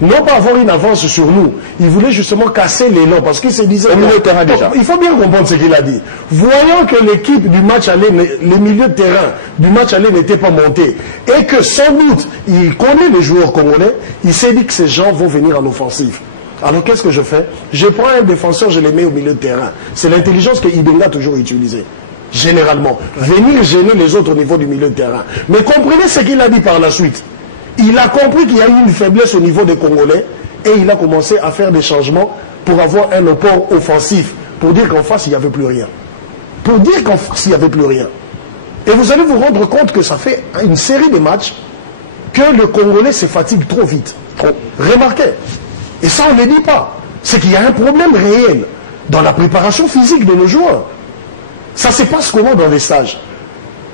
non pas avoir une avance sur nous, il voulait justement casser l'élan, parce qu'il se disait... Au milieu de terrain déjà. Il faut bien comprendre ce qu'il a dit. Voyant que l'équipe du match aller, les milieux de terrain du match aller n'étaient pas montés, et que sans doute, il connaît les joueurs congolais, il s'est dit que ces gens vont venir en offensive. Alors qu'est-ce que je fais? Je prends un défenseur, je le mets au milieu de terrain. C'est l'intelligence que Ibenga a toujours utilisée. Généralement. Venir gêner les autres au niveau du milieu de terrain. Mais comprenez ce qu'il a dit par la suite. Il a compris qu'il y a eu une faiblesse au niveau des Congolais et il a commencé à faire des changements pour avoir un apport offensif. Pour dire qu'en face, il n'y avait plus rien. Pour dire qu'en face, il n'y avait plus rien. Et vous allez vous rendre compte que ça fait une série de matchs que le Congolais se fatigue trop vite. Remarquez. Et ça, on ne le dit pas. C'est qu'il y a un problème réel dans la préparation physique de nos joueurs. Ça se passe comment dans les stages?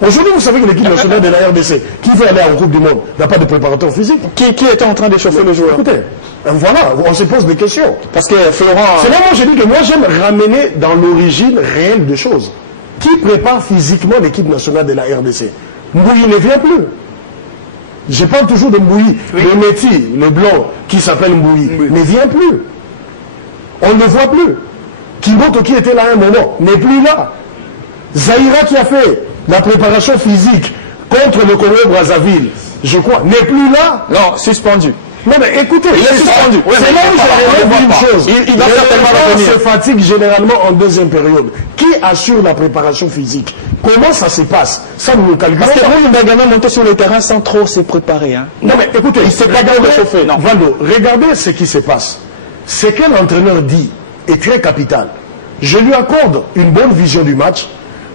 Aujourd'hui, vous savez que l'équipe nationale de la RDC, qui veut aller en Coupe du Monde, n'a pas de préparateur physique. Qui était en train d'échauffer le joueur? Écoutez, voilà, on se pose des questions. Parce que Florent... C'est là où je dis que moi, j'aime ramener dans l'origine réelle des choses. Qui prépare physiquement l'équipe nationale de la RDC? Mbouyi ne vient plus. Je parle toujours de Mbouyi. Le métier, le blanc, qui s'appelle Mbouyi, ne vient plus. On ne le voit plus. Kimboto, qui était là à un moment, n'est plus là. Zaïra, qui a fait la préparation physique contre le Congo-Brazzaville, je crois, n'est plus là. Non, suspendu. Non mais écoutez, il est suspendu. C'est là où je relève une chose. Il va certainement revenir. Se fatigue généralement en deuxième période. Qui assure la préparation physique? Comment ça se passe? Ça, nous le calculons. Parce que vous, il va monter sur le terrain sans trop se préparer. Hein. Non mais écoutez, il s'est pas réchauffé. Valdo, regardez ce qui se passe. Ce que l'entraîneur dit est très capital. Je lui accorde une bonne vision du match.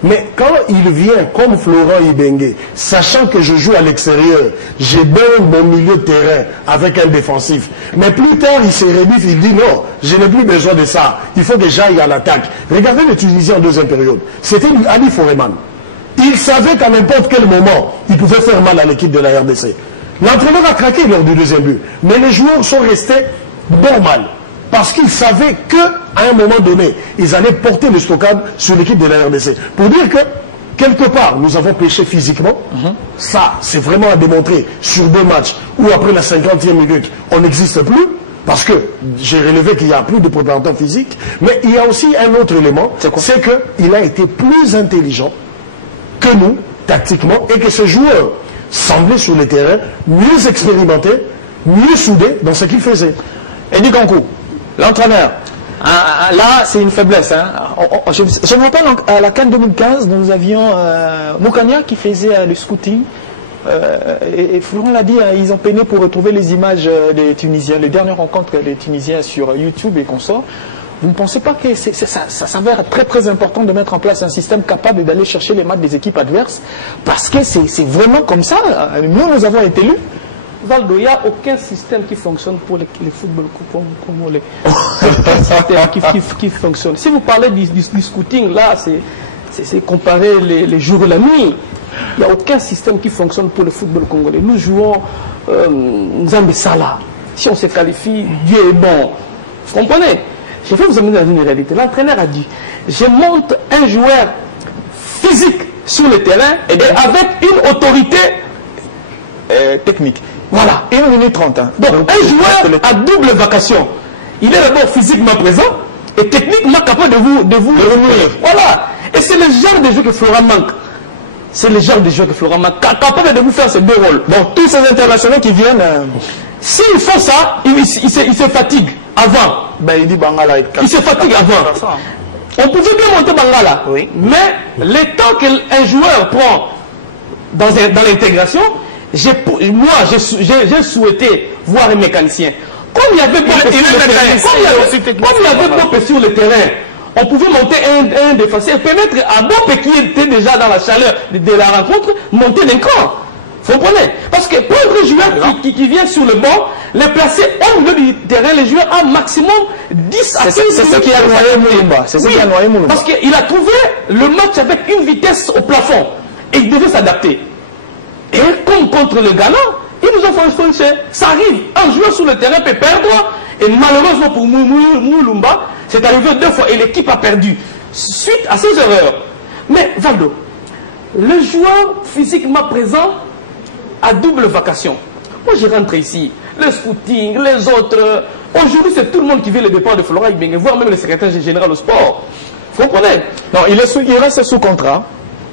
Mais quand il vient comme Florent Ibengue, sachant que je joue à l'extérieur, j'ai bon mon milieu de terrain avec un défensif. Mais plus tard, il se rebiffe, il dit non, je n'ai plus besoin de ça. Il faut que j'aille à l'attaque. Regardez le Tunisien en deuxième période. C'était Ali Foreman. Il savait qu'à n'importe quel moment, il pouvait faire mal à l'équipe de la RDC. L'entraîneur a craqué lors du deuxième but. Mais les joueurs sont restés normal. Parce qu'ils savaient qu'à un moment donné, ils allaient porter le stockade sur l'équipe de la RDC. Pour dire que, quelque part, nous avons péché physiquement. Ça, c'est vraiment à démontrer sur 2 matchs où après la 50e minute, on n'existe plus. Parce que j'ai relevé qu'il n'y a plus de préparateur physique. Mais il y a aussi un autre élément, c'est qu'il a été plus intelligent que nous, tactiquement, et que ces joueurs semblaient sur le terrain mieux expérimentés, mieux soudés dans ce qu'ils faisaient. Eddie Kankou, l'entraîneur, là c'est une faiblesse. Hein. Je me rappelle à la CAN 2015, nous avions Moukania qui faisait le scouting. Et Florent l'a dit, hein, ils ont peiné pour retrouver les images des Tunisiens, les dernières rencontres des Tunisiens sur YouTube et consorts. Vous ne pensez pas que ça s'avère très très important de mettre en place un système capable d'aller chercher les matchs des équipes adverses? Parce que c'est vraiment comme ça. Nous avons été élus. Valdo, il n'y a aucun système qui fonctionne pour les football congolais. Aucun système qui fonctionne. Si vous parlez du scouting, là, c'est comparer les jours et la nuit. Il n'y a aucun système qui fonctionne pour le football congolais. Nous jouons Nzambe Sala. Si on se qualifie, Dieu est bon. Vous comprenez? Je vais vous amener dans une réalité. L'entraîneur a dit, je monte un joueur physique sur le terrain et avec une autorité technique. Voilà. 1 minute 30. Hein. Donc, un joueur à double vacation. Il est d'abord physiquement présent et techniquement capable de vous remuer. Voilà. Et c'est le genre de jeu que Florent manque. C'est le genre de joueur que Florent Magne capable de vous faire ces deux rôles. Bon, tous ces internationaux qui viennent... S'il faut ça, il se fatigue avant. Ben, il dit Bangala. Il se fatigue avant. On pouvait bien monter Bangala. Oui. Mais le temps qu'un joueur prend dans l'intégration, j'ai souhaité voir un mécanicien. Comme il y avait Bope sur le terrain, on pouvait monter un défenseur et permettre à Bope qui était déjà dans la chaleur de la rencontre, monter d'un cran. Vous comprenez? Parce que pour un joueur qui vient sur le banc, les placer au milieu du terrain, les joueurs ont maximum 10 à 15 minutes. C'est ce qui a noyé Moulumba. C'est ce qui a noyé Moulumba. Parce qu'il a trouvé le match avec une vitesse au plafond. Et il devait s'adapter. Et comme contre le Ghana, ils nous ont fait ça arrive. Un joueur sur le terrain peut perdre. Et malheureusement pour Moulumba, c'est arrivé 2 fois et l'équipe a perdu. Suite à ces erreurs. Mais Valdo, le joueur physiquement présent à double vacation. Moi, je rentre ici, le scouting, les autres. Aujourd'hui, c'est tout le monde qui veut le départ de Florent Ibenge, voire même le secrétaire général au sport. Vous comprenez? Non, il reste sous contrat.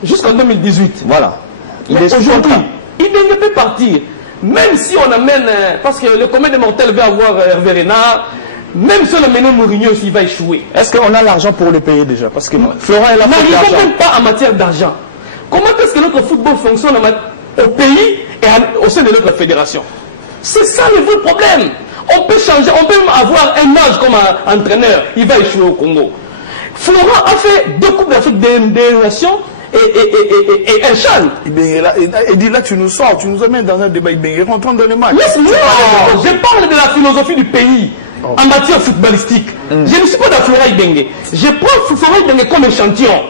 Jusqu'en 2018. Voilà. Il est aujourd'hui, Ibenge peut partir. Même si on amène, parce que le commun des mortels veut avoir Hervé Renard, même si on amène Mourinho, il va échouer. Est-ce qu'on a l'argent pour le payer déjà? Parce que Florent est là pour l'argent. Non, il ne même pas en matière d'argent. Comment est-ce que notre football fonctionne au pays et au sein de notre fédération? C'est ça le vrai problème. On peut changer, on peut même avoir un âge comme entraîneur, il va échouer au Congo. Florent a fait 2 Coupes d'Afrique des Nations et un CHAN. Et dit là, tu nous sors, tu nous amènes dans un débat Ibenge, rentrons dans le match. Non, je parle de la philosophie du pays en matière footballistique. Je ne suis pas dans Florent Ibenge. Je prends Florent Ibenge comme échantillon.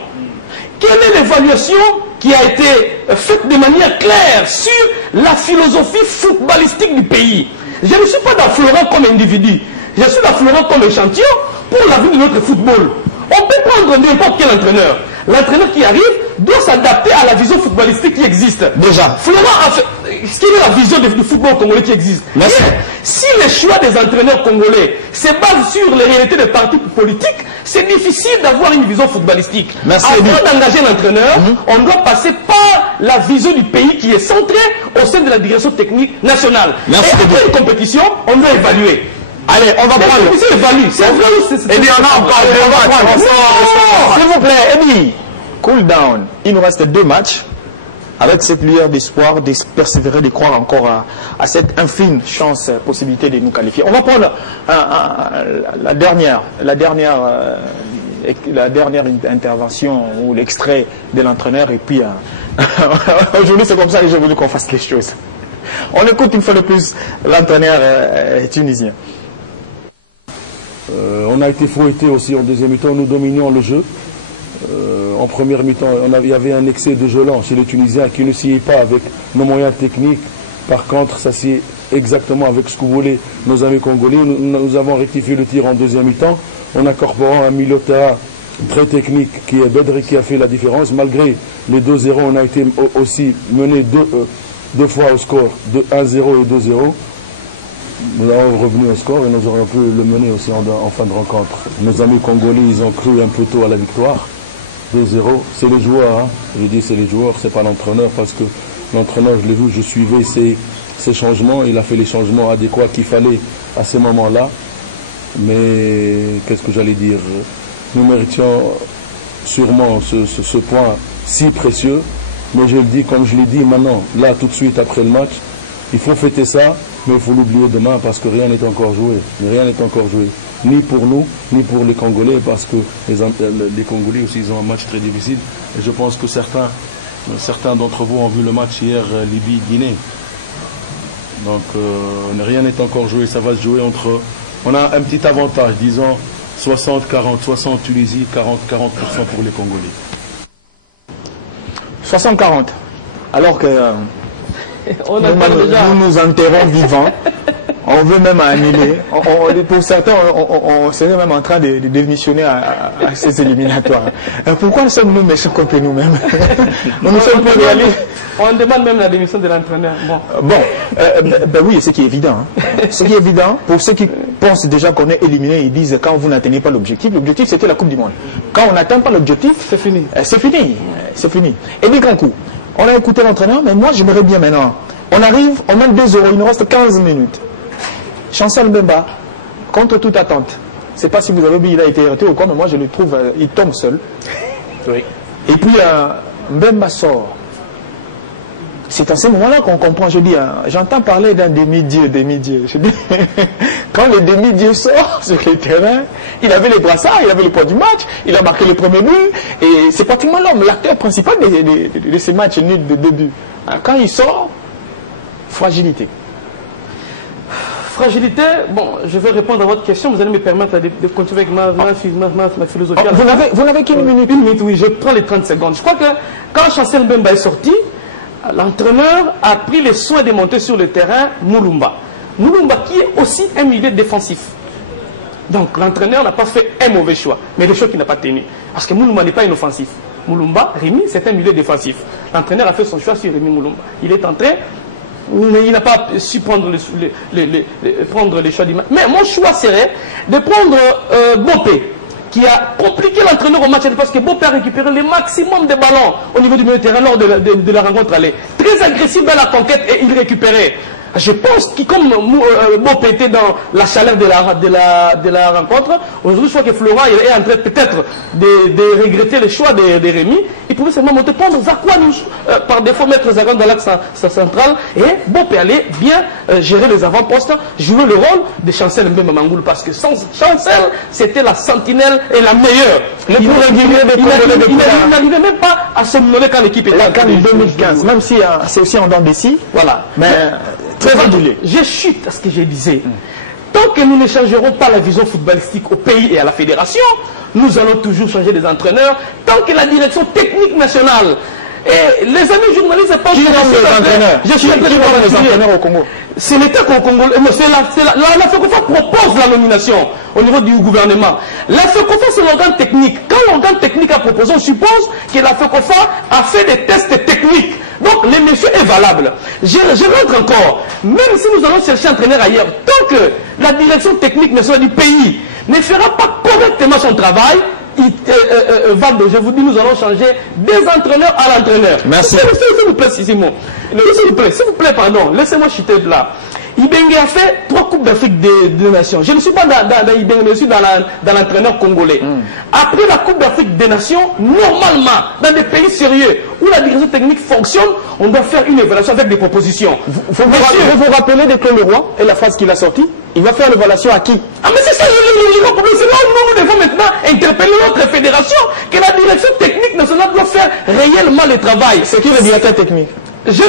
Quelle est l'évaluation qui a été faite de manière claire sur la philosophie footballistique du pays? Je ne suis pas dans Florent comme individu. Je suis dans Florent comme échantillon pour l'avenir de notre football. On peut prendre n'importe quel entraîneur. L'entraîneur qui arrive doit s'adapter à la vision footballistique qui existe. Déjà. Florent a fait... Quelle est la vision du football congolais qui existe? Merci. Si les choix des entraîneurs congolais se basent sur les réalités des partis politiques, c'est difficile d'avoir une vision footballistique. Merci. Avant d'engager un entraîneur, on doit passer par la vision du pays qui est centrée au sein de la direction technique nationale. Merci. Et après une compétition, on doit évaluer. Allez, on va prendre. C'est vrai ou c'est... Eddie, on a encore 2 matchs. S'il vous plaît, Eddie, cool down. Il nous reste 2 matchs. Avec cette lueur d'espoir, de persévérer, de croire encore à cette infime chance, possibilité de nous qualifier. On va prendre la dernière intervention ou l'extrait de l'entraîneur. Et puis, aujourd'hui, c'est comme ça que j'ai voulu qu'on fasse les choses. On écoute une fois de plus l'entraîneur tunisien. On a été fouettés aussi en deuxième mi-temps, nous dominions le jeu. En première mi-temps, il y avait un excès de jeu lent chez les Tunisiens qui ne sciait pas avec nos moyens techniques. Par contre, ça sied exactement avec ce que voulaient nos amis congolais. Nous avons rectifié le tir en deuxième mi-temps en incorporant un milieu de terrain très technique qui est Bedri qui a fait la différence. Malgré les 2-0, on a été aussi mené deux fois au score de 1-0 et 2-0. Nous avons revenu au score et nous aurions pu le mener aussi en fin de rencontre. Nos amis congolais, ils ont cru un peu tôt à la victoire. 2-0, c'est les joueurs, hein. Je dis c'est les joueurs, c'est pas l'entraîneur, parce que l'entraîneur, je l'ai vu, je suivais ses changements, il a fait les changements adéquats qu'il fallait à ce moment-là. Mais qu'est-ce que j'allais dire? Nous méritions sûrement ce point si précieux, mais je le dis comme je l'ai dit maintenant, là tout de suite après le match, il faut fêter ça, mais il faut l'oublier demain parce que rien n'est encore joué. Rien n'est encore joué. Ni pour nous, ni pour les Congolais, parce que les Congolais aussi, ils ont un match très difficile. Et je pense que certains d'entre vous ont vu le match hier, Libye-Guinée. Donc, rien n'est encore joué. Ça va se jouer entre... On a un petit avantage, disons 60-40. 60 Tunisie, 40% pour les Congolais. 60-40. Alors que... nous nous enterrons vivants. On veut même annuler. Pour certains, on serait même en train de démissionner à ces éliminatoires. Pourquoi sommes-nous méchants contre nous-mêmes? Nous sommes plus réalistes. On demande même la démission de l'entraîneur. Ben oui, ce qui est évident. Hein. Ce qui est évident, pour ceux qui pensent déjà qu'on est éliminé, ils disent quand vous n'atteignez pas l'objectif c'était la Coupe du Monde. Quand on n'atteint pas l'objectif, c'est fini. C'est fini. C'est fini. Et bien, grand coup, On a écouté l'entraîneur, mais moi j'aimerais bien maintenant. On arrive, on mène 2-0, il nous reste 15 minutes. Chancel Mbemba, contre toute attente. Je ne sais pas si vous avez oublié, il a été arrêté ou quoi, mais moi je le trouve, il tombe seul. Oui. Et puis Mbemba sort. C'est à ce moment-là qu'on comprend. Je dis, j'entends parler d'un demi-dieu, demi-dieu. Je dis, quand le demi-dieu sort sur le terrain, il avait les brassards, il avait le poids du match, il a marqué le premier but, et c'est pratiquement l'homme, l'acteur principal de ces matchs nuls de début. Quand il sort, fragilité. Fragilité, bon, je vais répondre à votre question, vous allez me permettre de continuer avec ma philosophie. Vous n'avez qu'une minute. Une minute, oui, je prends les 30 secondes. Je crois que quand Chancel Mbemba est sorti, l'entraîneur a pris les soins de monter sur le terrain Moulumba. Moulumba qui est aussi un milieu défensif. Donc l'entraîneur n'a pas fait un mauvais choix, mais le choix qu'il n'a pas tenu. Parce que Moulumba n'est pas inoffensif. Moulumba, Rémi, c'est un milieu défensif. L'entraîneur a fait son choix sur Rémi Moulumba. Il est entré, il n'a pas su prendre les choix du match. Mais mon choix serait de prendre Bopé, qui a compliqué l'entraîneur au match parce que Bopé a récupéré le maximum de ballons au niveau du milieu de terrain lors de la rencontre aller. Très agressif dans la conquête et il récupérait. Je pense que comme Bopé était dans la chaleur de la rencontre, aujourd'hui je crois que Florent est en train peut-être de regretter le choix de Rémi. Il pouvait seulement monter, prendre Zakwanouch, par défaut mettre Zakwan dans l'axe central et Bopé allait bien gérer les avant-postes, jouer le rôle de Chancel Mbemba Mangoul parce que sans Chancel c'était la sentinelle et la meilleure. Il n'arrivait même pas à se nommer quand l'équipe était en 2015, même si c'est aussi en dents de scie. Voilà. Mais très ondulé. Je chute à ce que je disais. Tant que nous ne changerons pas la vision footballistique au pays et à la fédération, nous allons toujours changer des entraîneurs. Tant que la direction technique nationale et les amis journalistes pensent que je suis les entraîneurs au Congo. Ce n'était qu'au Congo. La FECOFA propose la nomination au niveau du gouvernement. La FECOFA, c'est l'organe technique. Quand l'organe technique a proposé, on suppose que la FECOFA a fait des tests techniques. Donc, le monsieur est valable. Je rentre encore. Même si nous allons chercher un entraîneur ailleurs, tant que la direction technique nationale du pays ne fera pas correctement son travail, Valdo, je vous dis, nous allons changer des entraîneurs à l'entraîneur. Merci. S'il vous plaît, Simon. S'il vous plaît, pardon. Laissez-moi chuter de là. Ibengue a fait 3 Coupes d'Afrique des Nations. Je ne suis pas dans Ibengue, je suis dans l'entraîneur congolais. Après la Coupe d'Afrique des Nations, normalement, dans des pays sérieux où la direction technique fonctionne, on doit faire une évaluation avec des propositions. Vous vous rappelez de Claude Leroy et la phrase qu'il a sortie? Il va faire l'évaluation à qui? Ah mais c'est ça le problème. C'est là où nous devons maintenant interpeller notre fédération que la direction technique nationale doit faire réellement le travail. C'est qui le directeur technique? C'est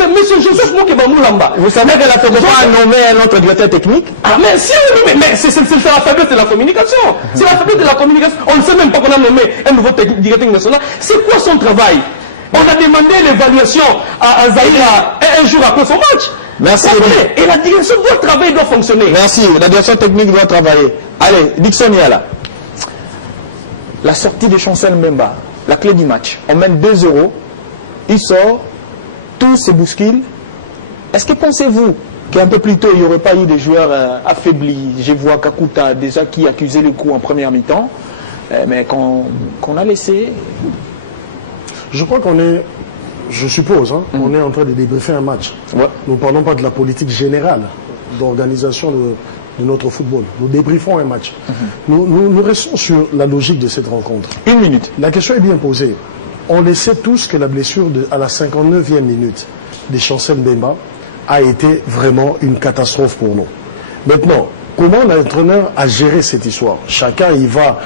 M. Joseph Moukeba Moulamba. Vous savez que la FECOFA a nommé un autre directeur technique? Ah mais si, mais c'est la faiblesse de la communication. C'est la faiblesse de la communication. On ne sait même pas qu'on a nommé un nouveau directeur national. C'est quoi son travail? On a demandé l'évaluation à Zahira un jour après son match. Merci. Et la direction doit travailler, doit fonctionner. Merci. La direction technique doit travailler. Allez, Dixon Yala. La sortie de Chancel Mbemba, la clé du match. On mène 2-0. Il sort. Tout se bouscule. Est-ce que pensez-vous qu'un peu plus tôt, il n'y aurait pas eu des joueurs affaiblis? Je vois Kakuta déjà qui accusait le coup en première mi-temps, mais qu'on a laissé. Je crois qu'on est, je suppose, on est en train de débriefer un match. Ouais. Nous ne parlons pas de la politique générale d'organisation de notre football. Nous débriefons un match. Nous restons sur la logique de cette rencontre. Une minute. La question est bien posée. On le sait tous que la blessure à la 59e minute de Chancel Mbemba a été vraiment une catastrophe pour nous. Maintenant, comment l'entraîneur a géré cette histoire? Chacun y va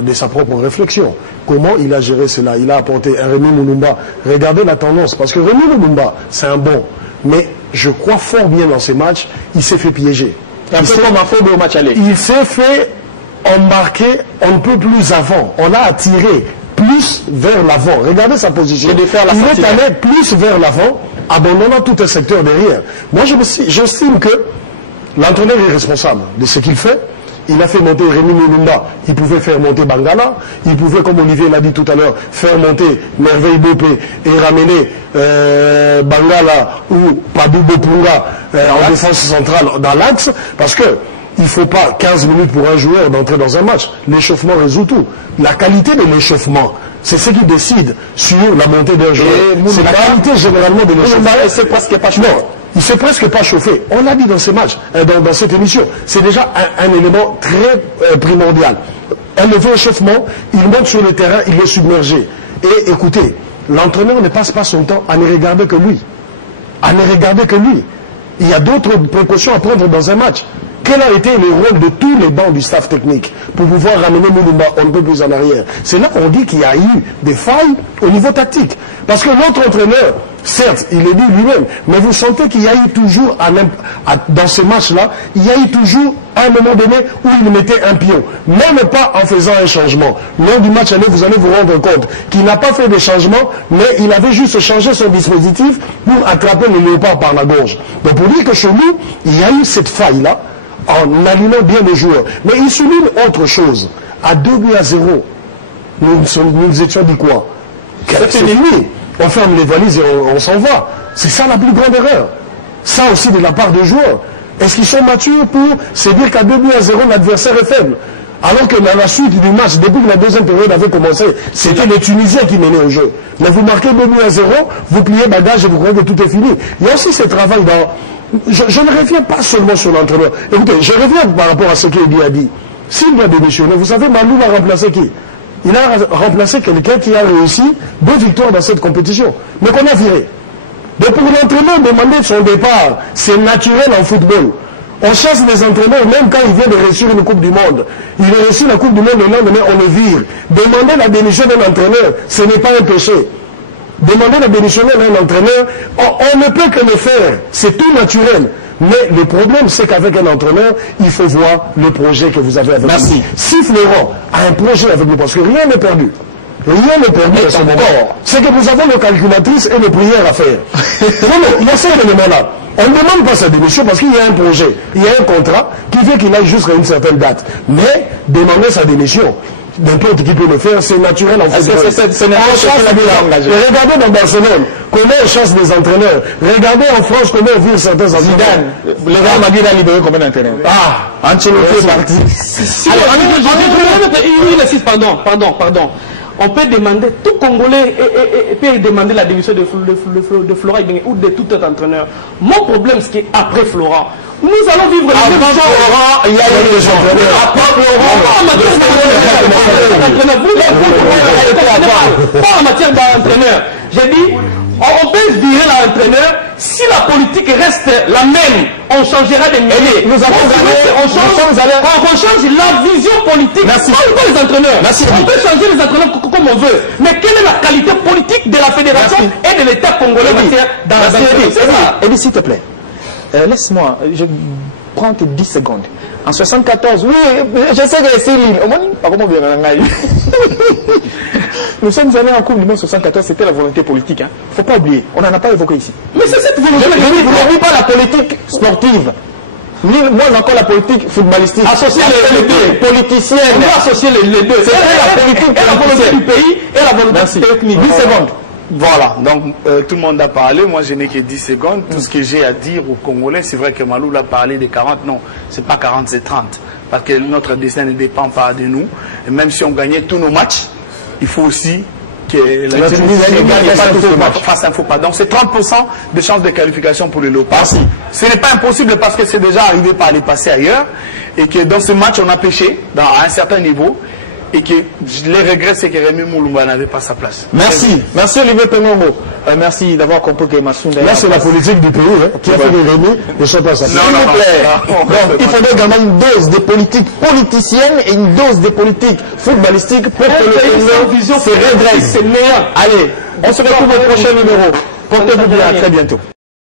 de sa propre réflexion. Comment il a géré cela? Il a apporté un Rémi Moulumba. Regardez la tendance, parce que Rémi Moulumba, c'est un bon. Mais je crois fort bien dans ces matchs, il s'est fait piéger. Un peu comme un faux au match aller. Il s'est fait embarquer un peu plus avant. On l'a attiré plus vers l'avant. Regardez sa position. Il est allé plus vers l'avant, abandonnant tout un secteur derrière. Moi, j'estime que l'entraîneur est responsable de ce qu'il fait. Il a fait monter Rémi Moulumba. Il pouvait faire monter Bangala. Il pouvait, comme Olivier l'a dit tout à l'heure, faire monter Merveille Bopé et ramener Bangala ou Padou Bopunga en défense centrale dans l'axe. Parce que il ne faut pas 15 minutes pour un joueur d'entrer dans un match. L'échauffement résout tout. La qualité de l'échauffement C'est ce qui décide sur la montée d'un joueur. C'est la qualité généralement de l'échauffement. C'est presque pas chauffé. Non, il s'est presque pas chauffé. On l'a dit dans ces matchs, dans cette émission. C'est déjà un élément très primordial. Un mauvais échauffement, il monte sur le terrain, il est submergé. Et écoutez, l'entraîneur ne passe pas son temps à ne regarder que lui. À ne regarder que lui. Il y a d'autres précautions à prendre dans un match. Quel a été le rôle de tous les bancs du staff technique pour pouvoir ramener Mulumba un peu plus en arrière? C'est là qu'on dit qu'il y a eu des failles au niveau tactique. Parce que l'autre entraîneur, certes, il le dit lui-même, mais vous sentez qu'il y a eu toujours, dans ces matchs-là, il y a eu toujours un moment donné où il mettait un pion. Même pas en faisant un changement. Lors du match aller, vous allez vous rendre compte qu'il n'a pas fait de changement, mais il avait juste changé son dispositif pour attraper le léopard par la gorge. Donc pour dire que chez nous, il y a eu cette faille-là, en alignant bien les joueurs. Mais il souligne autre chose. À 2-0, nous étions dit quoi? C'est fini. On ferme les valises et on s'en va. C'est ça la plus grande erreur. Ça aussi de la part des joueurs. Est-ce qu'ils sont matures pour se dire qu'à 2-0, l'adversaire est faible? Alors que dans la suite du match, depuis que la deuxième période avait commencé, c'était les Tunisiens qui menaient au jeu. Mais vous marquez 2-0, vous pliez bagage et vous croyez que tout est fini. Il y a aussi ce travail dans... Je ne reviens pas seulement sur l'entraîneur. Écoutez, je reviens par rapport à ce qu'Edi a dit. S'il doit démissionner, vous savez, Malou a remplacé qui? Il a remplacé quelqu'un qui a réussi 2 victoires dans cette compétition, mais qu'on a viré. Donc pour l'entraîneur, demander son départ, c'est naturel en football. On chasse les entraîneurs même quand il vient de réussir une Coupe du Monde. Il a réussi la Coupe du Monde, le lendemain on le vire. Demander la démission d'un entraîneur, ce n'est pas un péché. Demander la démission d'un entraîneur, on ne peut que le faire. C'est tout naturel. Mais le problème, c'est qu'avec un entraîneur, il faut voir le projet que vous avez avec lui. Si Florent a un projet avec lui, parce que rien n'est perdu. Rien n'est perdu à ce moment. C'est que nous avons nos calculatrices et nos prières à faire. Non, il y a cet élément-là. On ne demande pas sa démission parce qu'il y a un projet, il y a un contrat qui fait qu'il aille jusqu'à une certaine date. Mais demander sa démission, n'importe qui peut le faire, c'est naturel en football. Regardez dans Barcelone comment on chasse des entraîneurs. Regardez en France comment on vire certains entraîneurs. Zidane, le Real Madrid a libéré combien d'entraîneurs? Ah, Ancelotti est parti. Pardon. On peut demander, tout Congolais peut demander la démission de Florent ou de tout autre entraîneur. Mon problème, c'est qu'après Florent, nous allons vivre la même chose. Florent, il y a des entraîneurs. Après Florent, pas en matière d'entraîneur. J'ai dit, on peut virer l'entraîneur. Si la politique reste la même, on changera des milliers. On change la vision politique. Merci. Pas les entraîneurs. Merci. On peut changer les entraîneurs comme on veut. Mais quelle est la qualité politique de la fédération et de l'État congolais dans la fédération? Eddie, s'il te plaît, laisse-moi, je prends que 10 secondes. En 74, oui, je sais que c'est l'île. Nous sommes allés en Coupe du Monde 74, c'était la volonté politique. Il ne faut pas oublier, on n'en a pas évoqué ici. Mais c'est cette volonté. Vous n'oubliez pas la politique sportive. Ni moi encore la politique footballistique. Associer les deux. Politicienne. On doit associer les deux. C'est la politique et la volonté du pays et la volonté technique. 10 secondes. Voilà, donc tout le monde a parlé, moi je n'ai que 10 secondes. Tout ce que j'ai à dire aux Congolais, c'est vrai que Malou a parlé de 40, non, c'est pas 40, c'est 30. Parce que notre destin ne dépend pas de nous. Et même si on gagnait tous nos matchs, il faut aussi que la Tunisie ne gagne pas tous les matchs, fasse un faux pas. Donc c'est 30% de chances de qualification pour le Léopard. Ce n'est pas impossible parce que c'est déjà arrivé par les passés ailleurs. Et que dans ce match, on a pêché à un certain niveau. Et que les regrets, c'est que Rémi Mulumba n'avait pas sa place. Merci. Merci Olivier Pengongo. Merci d'avoir compris que Massounda... Là, c'est la politique du pays qui a fait que Rémi ne soit pas sa place. S'il vous plaît. Il faudrait également une dose de politique politicienne et une dose de politique footballistique pour que le pays se redresse. Allez, on se retrouve au prochain numéro. Portez-vous bien. À très bientôt.